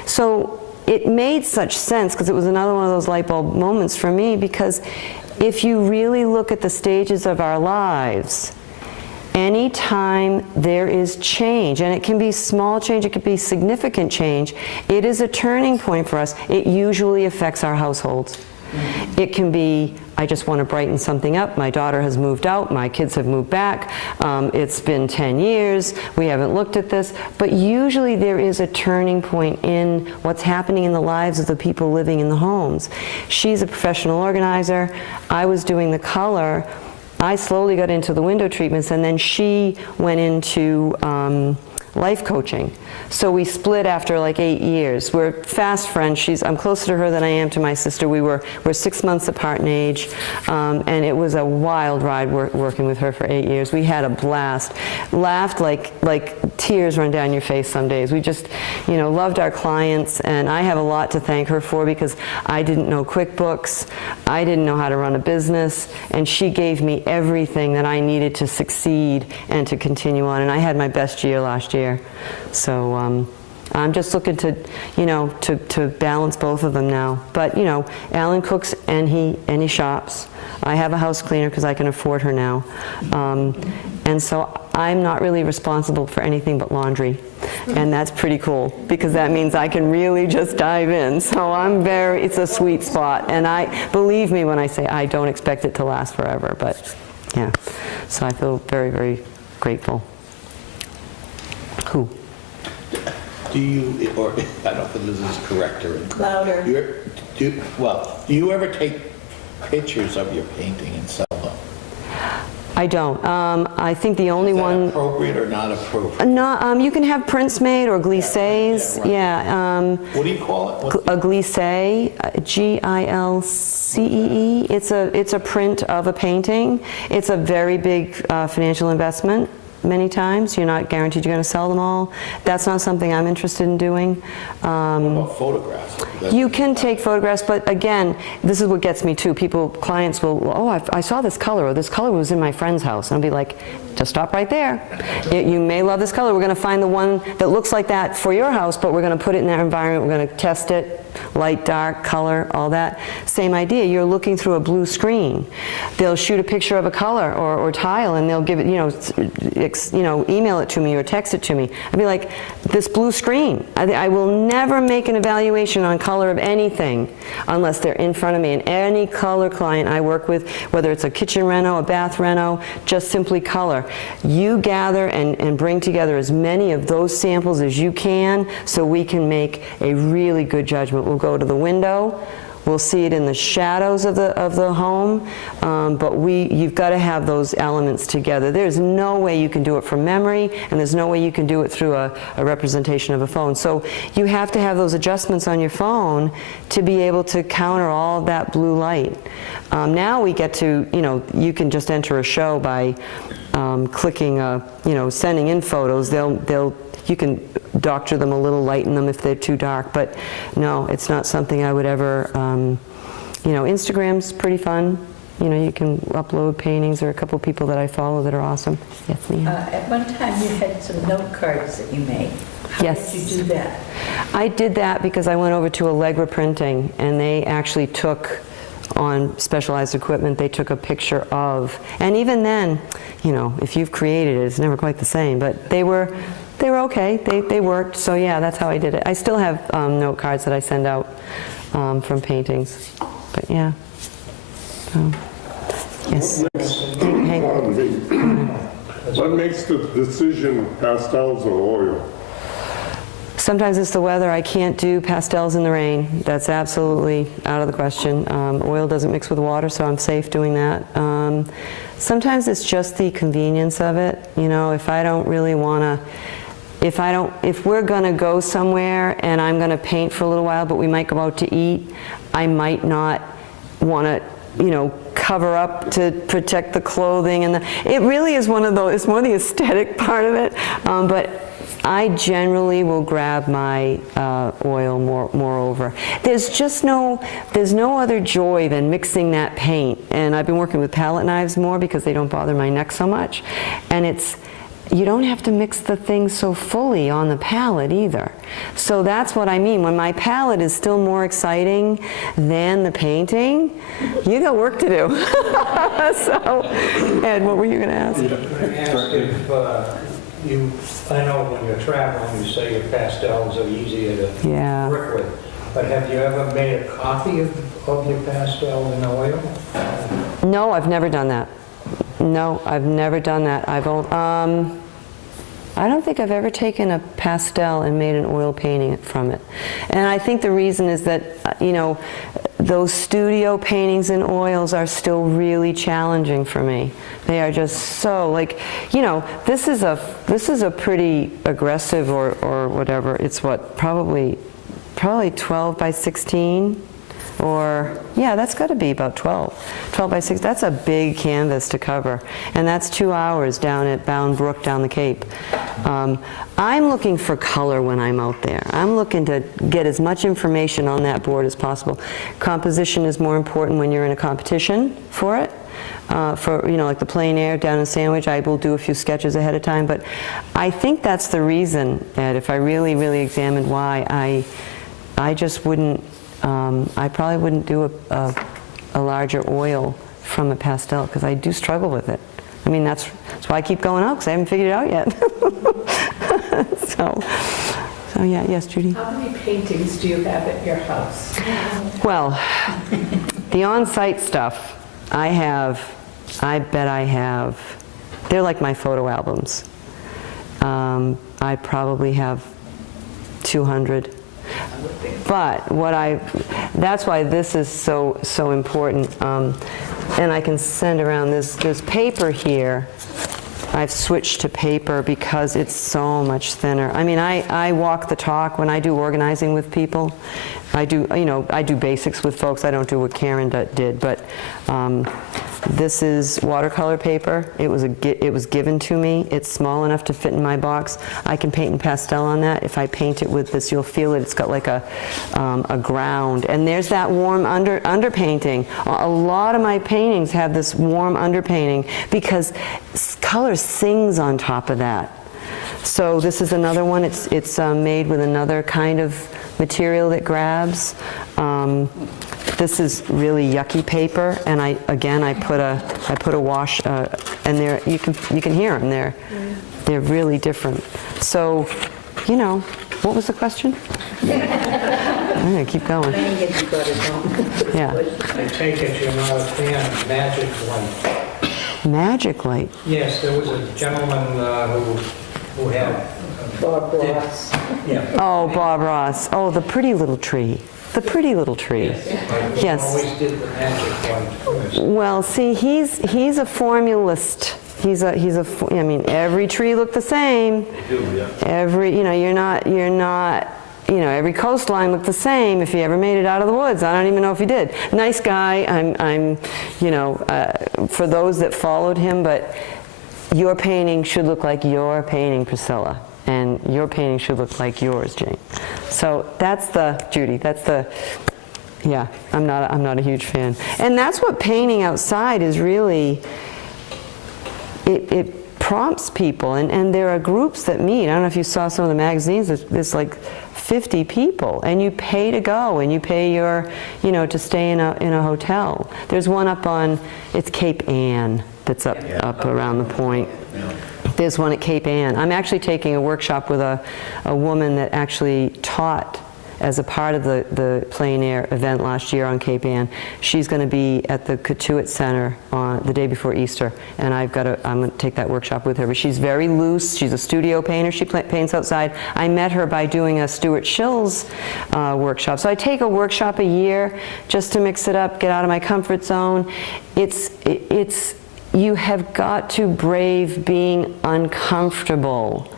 So it made such sense, because it was another one of those light bulb moments for me, because if you really look at the stages of our lives, anytime there is change, and it can be small change, it could be significant change, it is a turning point for us. It usually affects our households. It can be, I just want to brighten something up. My daughter has moved out. My kids have moved back. It's been 10 years. We haven't looked at this. But usually there is a turning point in what's happening in the lives of the people living in the homes. She's a professional organizer. I was doing the color. I slowly got into the window treatments, and then she went into life coaching. So we split after like 8 years. We're fast friends. I'm closer to her than I am to my sister. We're 6 months apart in age, and it was a wild ride working with her for 8 years. We had a blast. Laughed like tears run down your face some days. We just, you know, loved our clients, and I have a lot to thank her for, because I didn't know QuickBooks. I didn't know how to run a business, and she gave me everything that I needed to succeed and to continue on, and I had my best year last year. So I'm just looking to, to balance both of them now. But, Alan cooks and he shops. I have a house cleaner because I can afford her now. And so I'm not really responsible for anything but laundry. And that's pretty cool because that means I can really just dive in. So it's a sweet spot. And believe me when I say I don't expect it to last forever, but yeah. So I feel very, very grateful. Who? Do you, or I don't know if this is correct or incorrect. Louder. Do you ever take pictures of your painting and sell them? I don't. I think the only Is that one... appropriate or not appropriate? No, you can have prints made or glisses. Yeah, right. What do you call it? A glissé, Gilcee. It's a print of a painting. It's a very big financial investment. Many times, you're not guaranteed you're going to sell them all. That's not something I'm interested in doing. What about photographs? You can take photographs, but again, this is what gets me too. Clients will, oh, I saw this color, or this color was in my friend's house. And I'll be like, just stop right there. You may love this color. We're going to find the one that looks like that for your house, but we're going to put it in that environment. We're going to test it, light, dark, color, all that. Same idea. You're looking through a blue screen. They'll shoot a picture of a color or tile, and they'll give it, email it to me or text it to me. I'd be like, this blue screen. I will never make an evaluation on color of anything unless they're in front of me. And any color client I work with, whether it's a kitchen reno, a bath reno, just simply color. You gather and bring together as many of those samples as you can so we can make a really good judgment. We'll go to the window. We'll see it in the shadows of the home, but you've got to have those elements together. There's no way you can do it from memory, and there's no way you can do it through a representation of a phone. So you have to have those adjustments on your phone to be able to counter all of that blue light. Now we get to, you can just enter a show by clicking, sending in photos. You can doctor them a little, lighten them if they're too dark, but no, it's not something I would ever, Instagram's pretty fun. You can upload paintings. There are a couple of people that I follow that are awesome. Yes, Leanne? At one time you had some note cards that you made. How Yes. did you do that? I did that because I went over to Allegra Printing, and they actually took on specialized equipment, they took a picture of, and even then, if you've created it, it's never quite the same, but they were okay. They worked. So yeah, that's how I did it. I still have note cards that I send out from paintings. But yeah. Yes. What makes the decision pastels or oil? Sometimes it's the weather. I can't do pastels in the rain. That's absolutely out of the question. Oil doesn't mix with water, so I'm safe doing that. Sometimes it's just the convenience of it. If I don't really want to, if we're going to go somewhere and I'm going to paint for a little while, but we might go out to eat, I might not want to, cover up to protect the clothing. And it really is one of those, it's more the aesthetic part of it. But I generally will grab my oil moreover. There's no other joy than mixing that paint. And I've been working with palette knives more because they don't bother my neck so much. And you don't have to mix the things so fully on the palette either. So that's what I mean. When my palette is still more exciting than the painting, you got work to do. So, Ed, what were you going to ask? I know when you're traveling, you say your pastels are easier to work with, but have you ever made a copy of your pastel in oil? No, I've never done that. No, I've never done that. I don't think I've ever taken a pastel and made an oil painting from it. And I think the reason is that, those studio paintings in oils are still really challenging for me. They are just so, this is a pretty aggressive or whatever. It's what, probably 12 by 16 or, yeah, that's got to be about 12 by 6. That's a big canvas to cover, and that's 2 hours down at Bound Brook down the Cape. I'm looking for color when I'm out there. I'm looking to get as much information on that board as possible. Composition is more important when you're in a competition for it. For, you know, like the Plein Air down in Sandwich, I will do a few sketches ahead of time, but I think that's the reason, Ed, if I really, really examined why, I just wouldn't, I probably wouldn't do a larger oil from a pastel, because I do struggle with it. I mean, that's why I keep going out, because I haven't figured it out yet. So yeah, yes, Judy? How many paintings do you have at your house? Well, the on-site stuff, I bet I have, they're like my photo albums. I probably have 200. But that's why this is so important. And I can send around this paper here. I've switched to paper because it's so much thinner. I mean, I walk the talk when I do organizing with people. I do basics with folks. I don't do what Karen did, but this is watercolor paper. It was given to me. It's small enough to fit in my box. I can paint in pastel on that. If I paint it with this, you'll feel it. It's got like a ground. And there's that warm underpainting. A lot of my paintings have this warm underpainting because color sings on top of that. So this is another one. It's made with another kind of material that grabs. This is really yucky paper, and I put a wash, and you can hear them. They're really different. So, you know, what was the question? I'm gonna keep going. Yeah. I take it you're not a fan of magic light. Magic light. Yes, there was a gentleman who had Bob Ross. Yeah. Oh, Bob Ross. Oh, the pretty little tree. The pretty little tree. Yes. Always did the magic light first. Well, see, he's a formulist. I mean, every tree looked the same. They do, yeah. You're not, every coastline looked the same if he ever made it out of the woods. I don't even know if he did. Nice guy. I'm for those that followed him, but your painting should look like your painting, Priscilla. And your painting should look like yours, Jane. So Judy, yeah, I'm not a huge fan. And that's what painting outside is really, it prompts people, and there are groups that meet. I don't know if you saw some of the magazines, there's like 50 people, and you pay to go, and you pay to stay in a hotel. There's one up on, it's Cape Ann, that's up around the point. There's one at Cape Ann. I'm actually taking a workshop with a woman that actually taught as a part of the Plein Air event last year on Cape Ann. She's going to be at the Cotuit Center on the day before Easter, and I'm going to take that workshop with her. But she's very loose. She's a studio painter. She paints outside. I met her by doing a Stuart Schill's workshop. So I take a workshop a year just to mix it up, get out of my comfort zone. You have got to brave being uncomfortable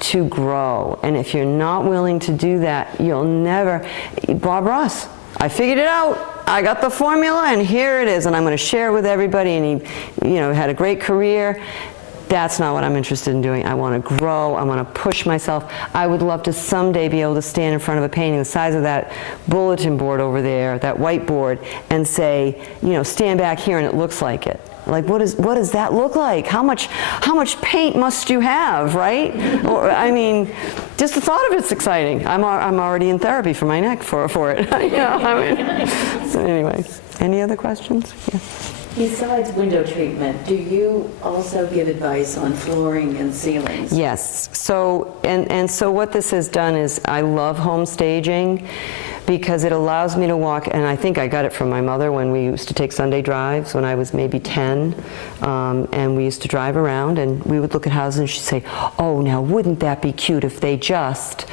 to grow. And if you're not willing to do that, you'll never. Bob Ross, I figured it out. I got the formula, and here it is, and I'm going to share it with everybody. And he, had a great career. That's not what I'm interested in doing. I want to grow. I want to push myself. I would love to someday be able to stand in front of a painting the size of that bulletin board over there, that whiteboard, and say, stand back here and it looks like it. Like, what does that look like? How much paint must you have, right? Or, I mean, just the thought of it's exciting. I'm already in therapy for my neck for it. So anyway, any other questions? Yeah. Besides window treatment, do you also give advice on flooring and ceilings? Yes. So so what this has done is I love home staging, because it allows me to walk, and I think I got it from my mother when we used to take Sunday drives when I was maybe 10, and we used to drive around, and we would look at houses, and she'd say, oh, now wouldn't that be cute if they just ...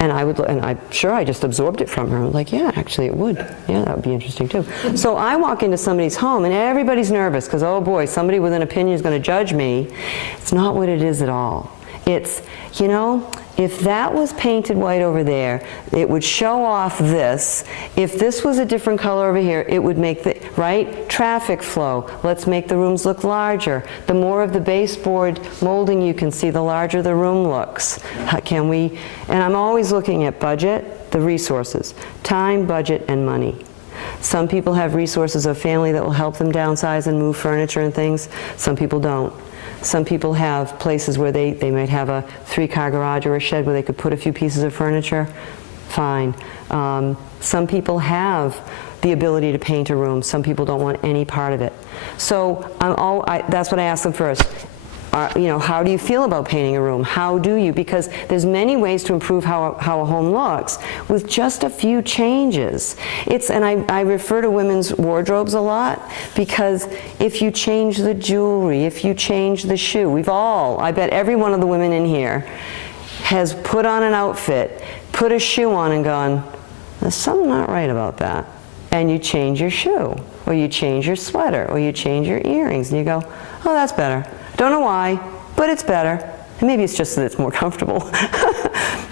And I'm sure I just absorbed it from her. I'm like, yeah, actually it would. Yeah, that would be interesting too. So I walk into somebody's home and everybody's nervous because, oh boy, somebody with an opinion is going to judge me. It's not what it is at all. It's, you know, if that was painted white over there, it would show off this. If this was a different color over here, it would make the, right? Traffic flow. Let's make the rooms look larger. The more of the baseboard molding you can see, the larger the room looks. Can we, and I'm always looking at budget, the resources, time, budget, and money. Some people have resources of family that will help them downsize and move furniture and things. Some people don't. Some people have places where they might have a 3-car garage or a shed where they could put a few pieces of furniture. Fine. Some people have the ability to paint a room. Some people don't want any part of it. So that's what I ask them first. You know, how do you feel about painting a room? How do you? Because there's many ways to improve how a home looks with just a few changes. And I refer to women's wardrobes a lot because if you change the jewelry, if you change the shoe, I bet every one of the women in here has put on an outfit, put a shoe on and gone, there's something not right about that. And you change your shoe, or you change your sweater, or you change your earrings, and you go, oh, that's better. Don't know why, but it's better. And maybe it's just that it's more comfortable.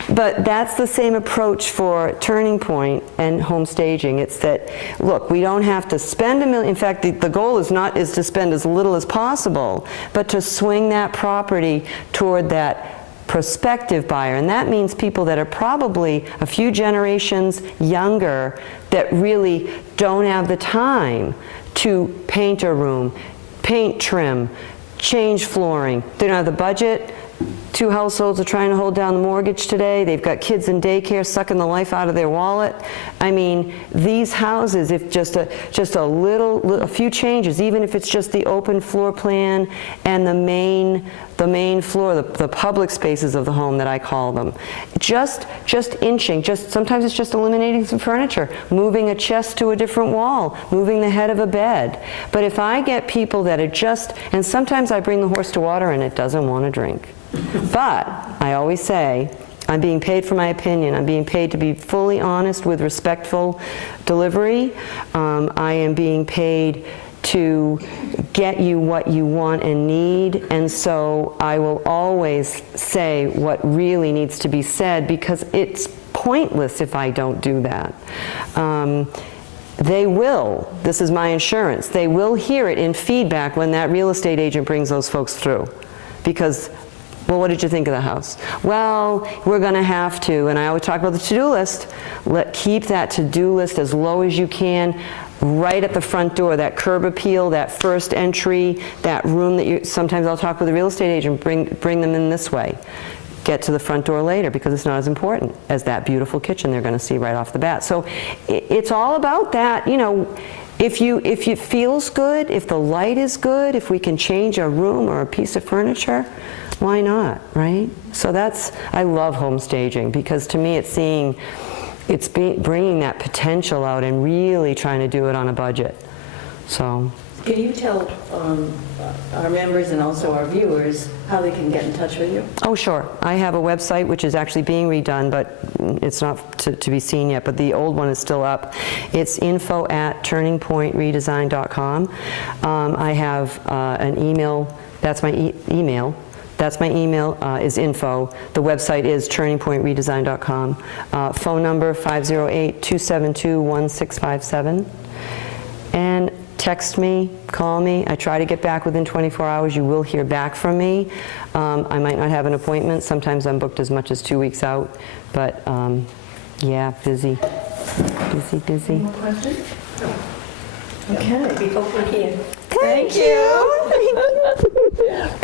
But that's the same approach for Turning Point and home staging. It's that, look, we don't have to spend $1 million. In fact, the goal is to spend as little as possible, but to swing that property toward that prospective buyer. And that means people that are probably a few generations younger that really don't have the time to paint a room, paint trim, change flooring. They don't have the budget. 2 households are trying to hold down the mortgage today. They've got kids in daycare sucking the life out of their wallet. I mean, these houses, if just a few changes, even if it's just the open floor plan and the main floor, the public spaces of the home that I call them, just inching, sometimes it's just eliminating some furniture, moving a chest to a different wall, moving the head of a bed. But if I get people that are and sometimes I bring the horse to water and it doesn't want to drink. But I always say, I'm being paid for my opinion. I'm being paid to be fully honest with respectful delivery. I am being paid to get you what you want and need, and so I will always say what really needs to be said because it's pointless if I don't do that. They will, this is my insurance, they will hear it in feedback when that real estate agent brings those folks through. Because, well, what did you think of the house? Well, we're going to have to, and I always talk about the to-do list. Keep that to-do list as low as you can, right at the front door, that curb appeal, that first entry, that room that sometimes I'll talk with the real estate agent, bring them in this way. Get to the front door later because it's not as important as that beautiful kitchen they're going to see right off the bat. So it's all about that, you know. If it feels good, if the light is good, if we can change a room or a piece of furniture, why not, right? So I love home staging because to me it's bringing that potential out and really trying to do it on a budget. So. Can you tell our members and also our viewers how they can get in touch with you? Oh, sure. I have a website which is actually being redone, but it's not to be seen yet, but the old one is still up. It's info@turningpointredesign.com. I have an email. That's my email. That's my email, is info. The website is turningpointredesign.com. Phone number 508-272-1657. And text me, call me. I try to get back within 24 hours. You will hear back from me. I might not have an appointment. Sometimes I'm booked as much as 2 weeks out. But yeah, busy. Any more questions? Okay. We hope we're here. Thank you.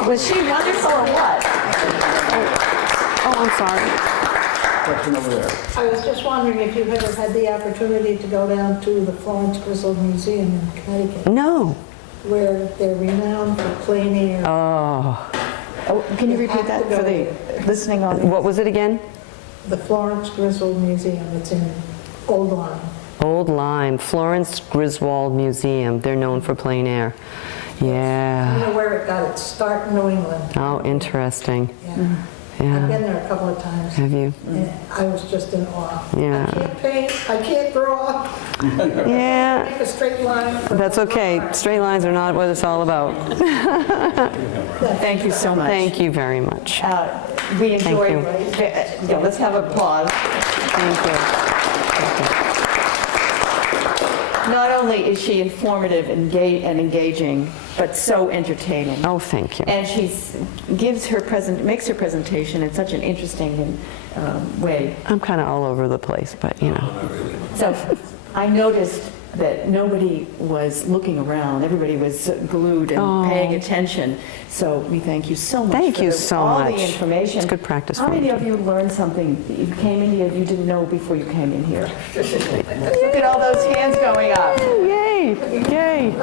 Was she wonderful or what? Oh, I'm sorry. Question over there. I was just wondering if you've ever had the opportunity to go down to the Florence Griswold Museum in Connecticut, No. where they're renowned for plein air. Oh. Oh, can you repeat that for the listening audience? What was it again? The Florence Griswold Museum, it's in Old Lyme. Old Lyme, Florence Griswold Museum. They're known for plein air. You Yeah. know where it got its start in New England. Oh, interesting. Yeah. I've Yeah. been there a couple of times. Have you? And I was just in awe. Yeah. I can't paint, I can't draw, Yeah. make a straight line. That's okay. Straight lines are not what it's all about. Thank you so much. Thank you very much. We enjoyed, you. yeah, let's have applause. Thank you. Not only is she informative and engaging, but so entertaining. Oh, thank you. And makes her presentation in such an interesting way. I'm kind of all over the place, but you know. So I noticed that nobody was looking around. Everybody was glued and paying attention. So we thank you so much Thank for you so all much. the information. It's good practice How for many me. of you learned something that you came in here you didn't know before you came in here? Look at all those hands going up. Yay! Yay!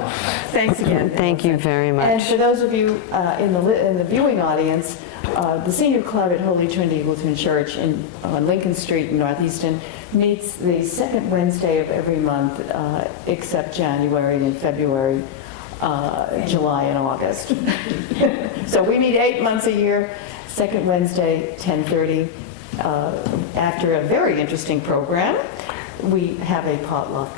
Thanks again. Thank you very And much. for those of you in the viewing audience, the Senior Club at Holy Trinity Lutheran Church on Lincoln Street in North Easton meets the second Wednesday of every month, except January and February, July and August. So we meet 8 months a year, second Wednesday, 10:30. After a very interesting program, we have a potluck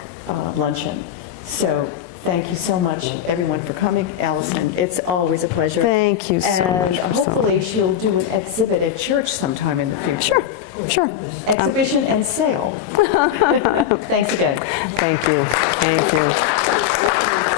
luncheon. So thank you so much, everyone, for coming. Allison, it's always a pleasure. Thank you so much, And Priscilla. hopefully she'll do an exhibit at church sometime in the future. Sure. Exhibition and sale. Thanks again. Thank you. Thank you.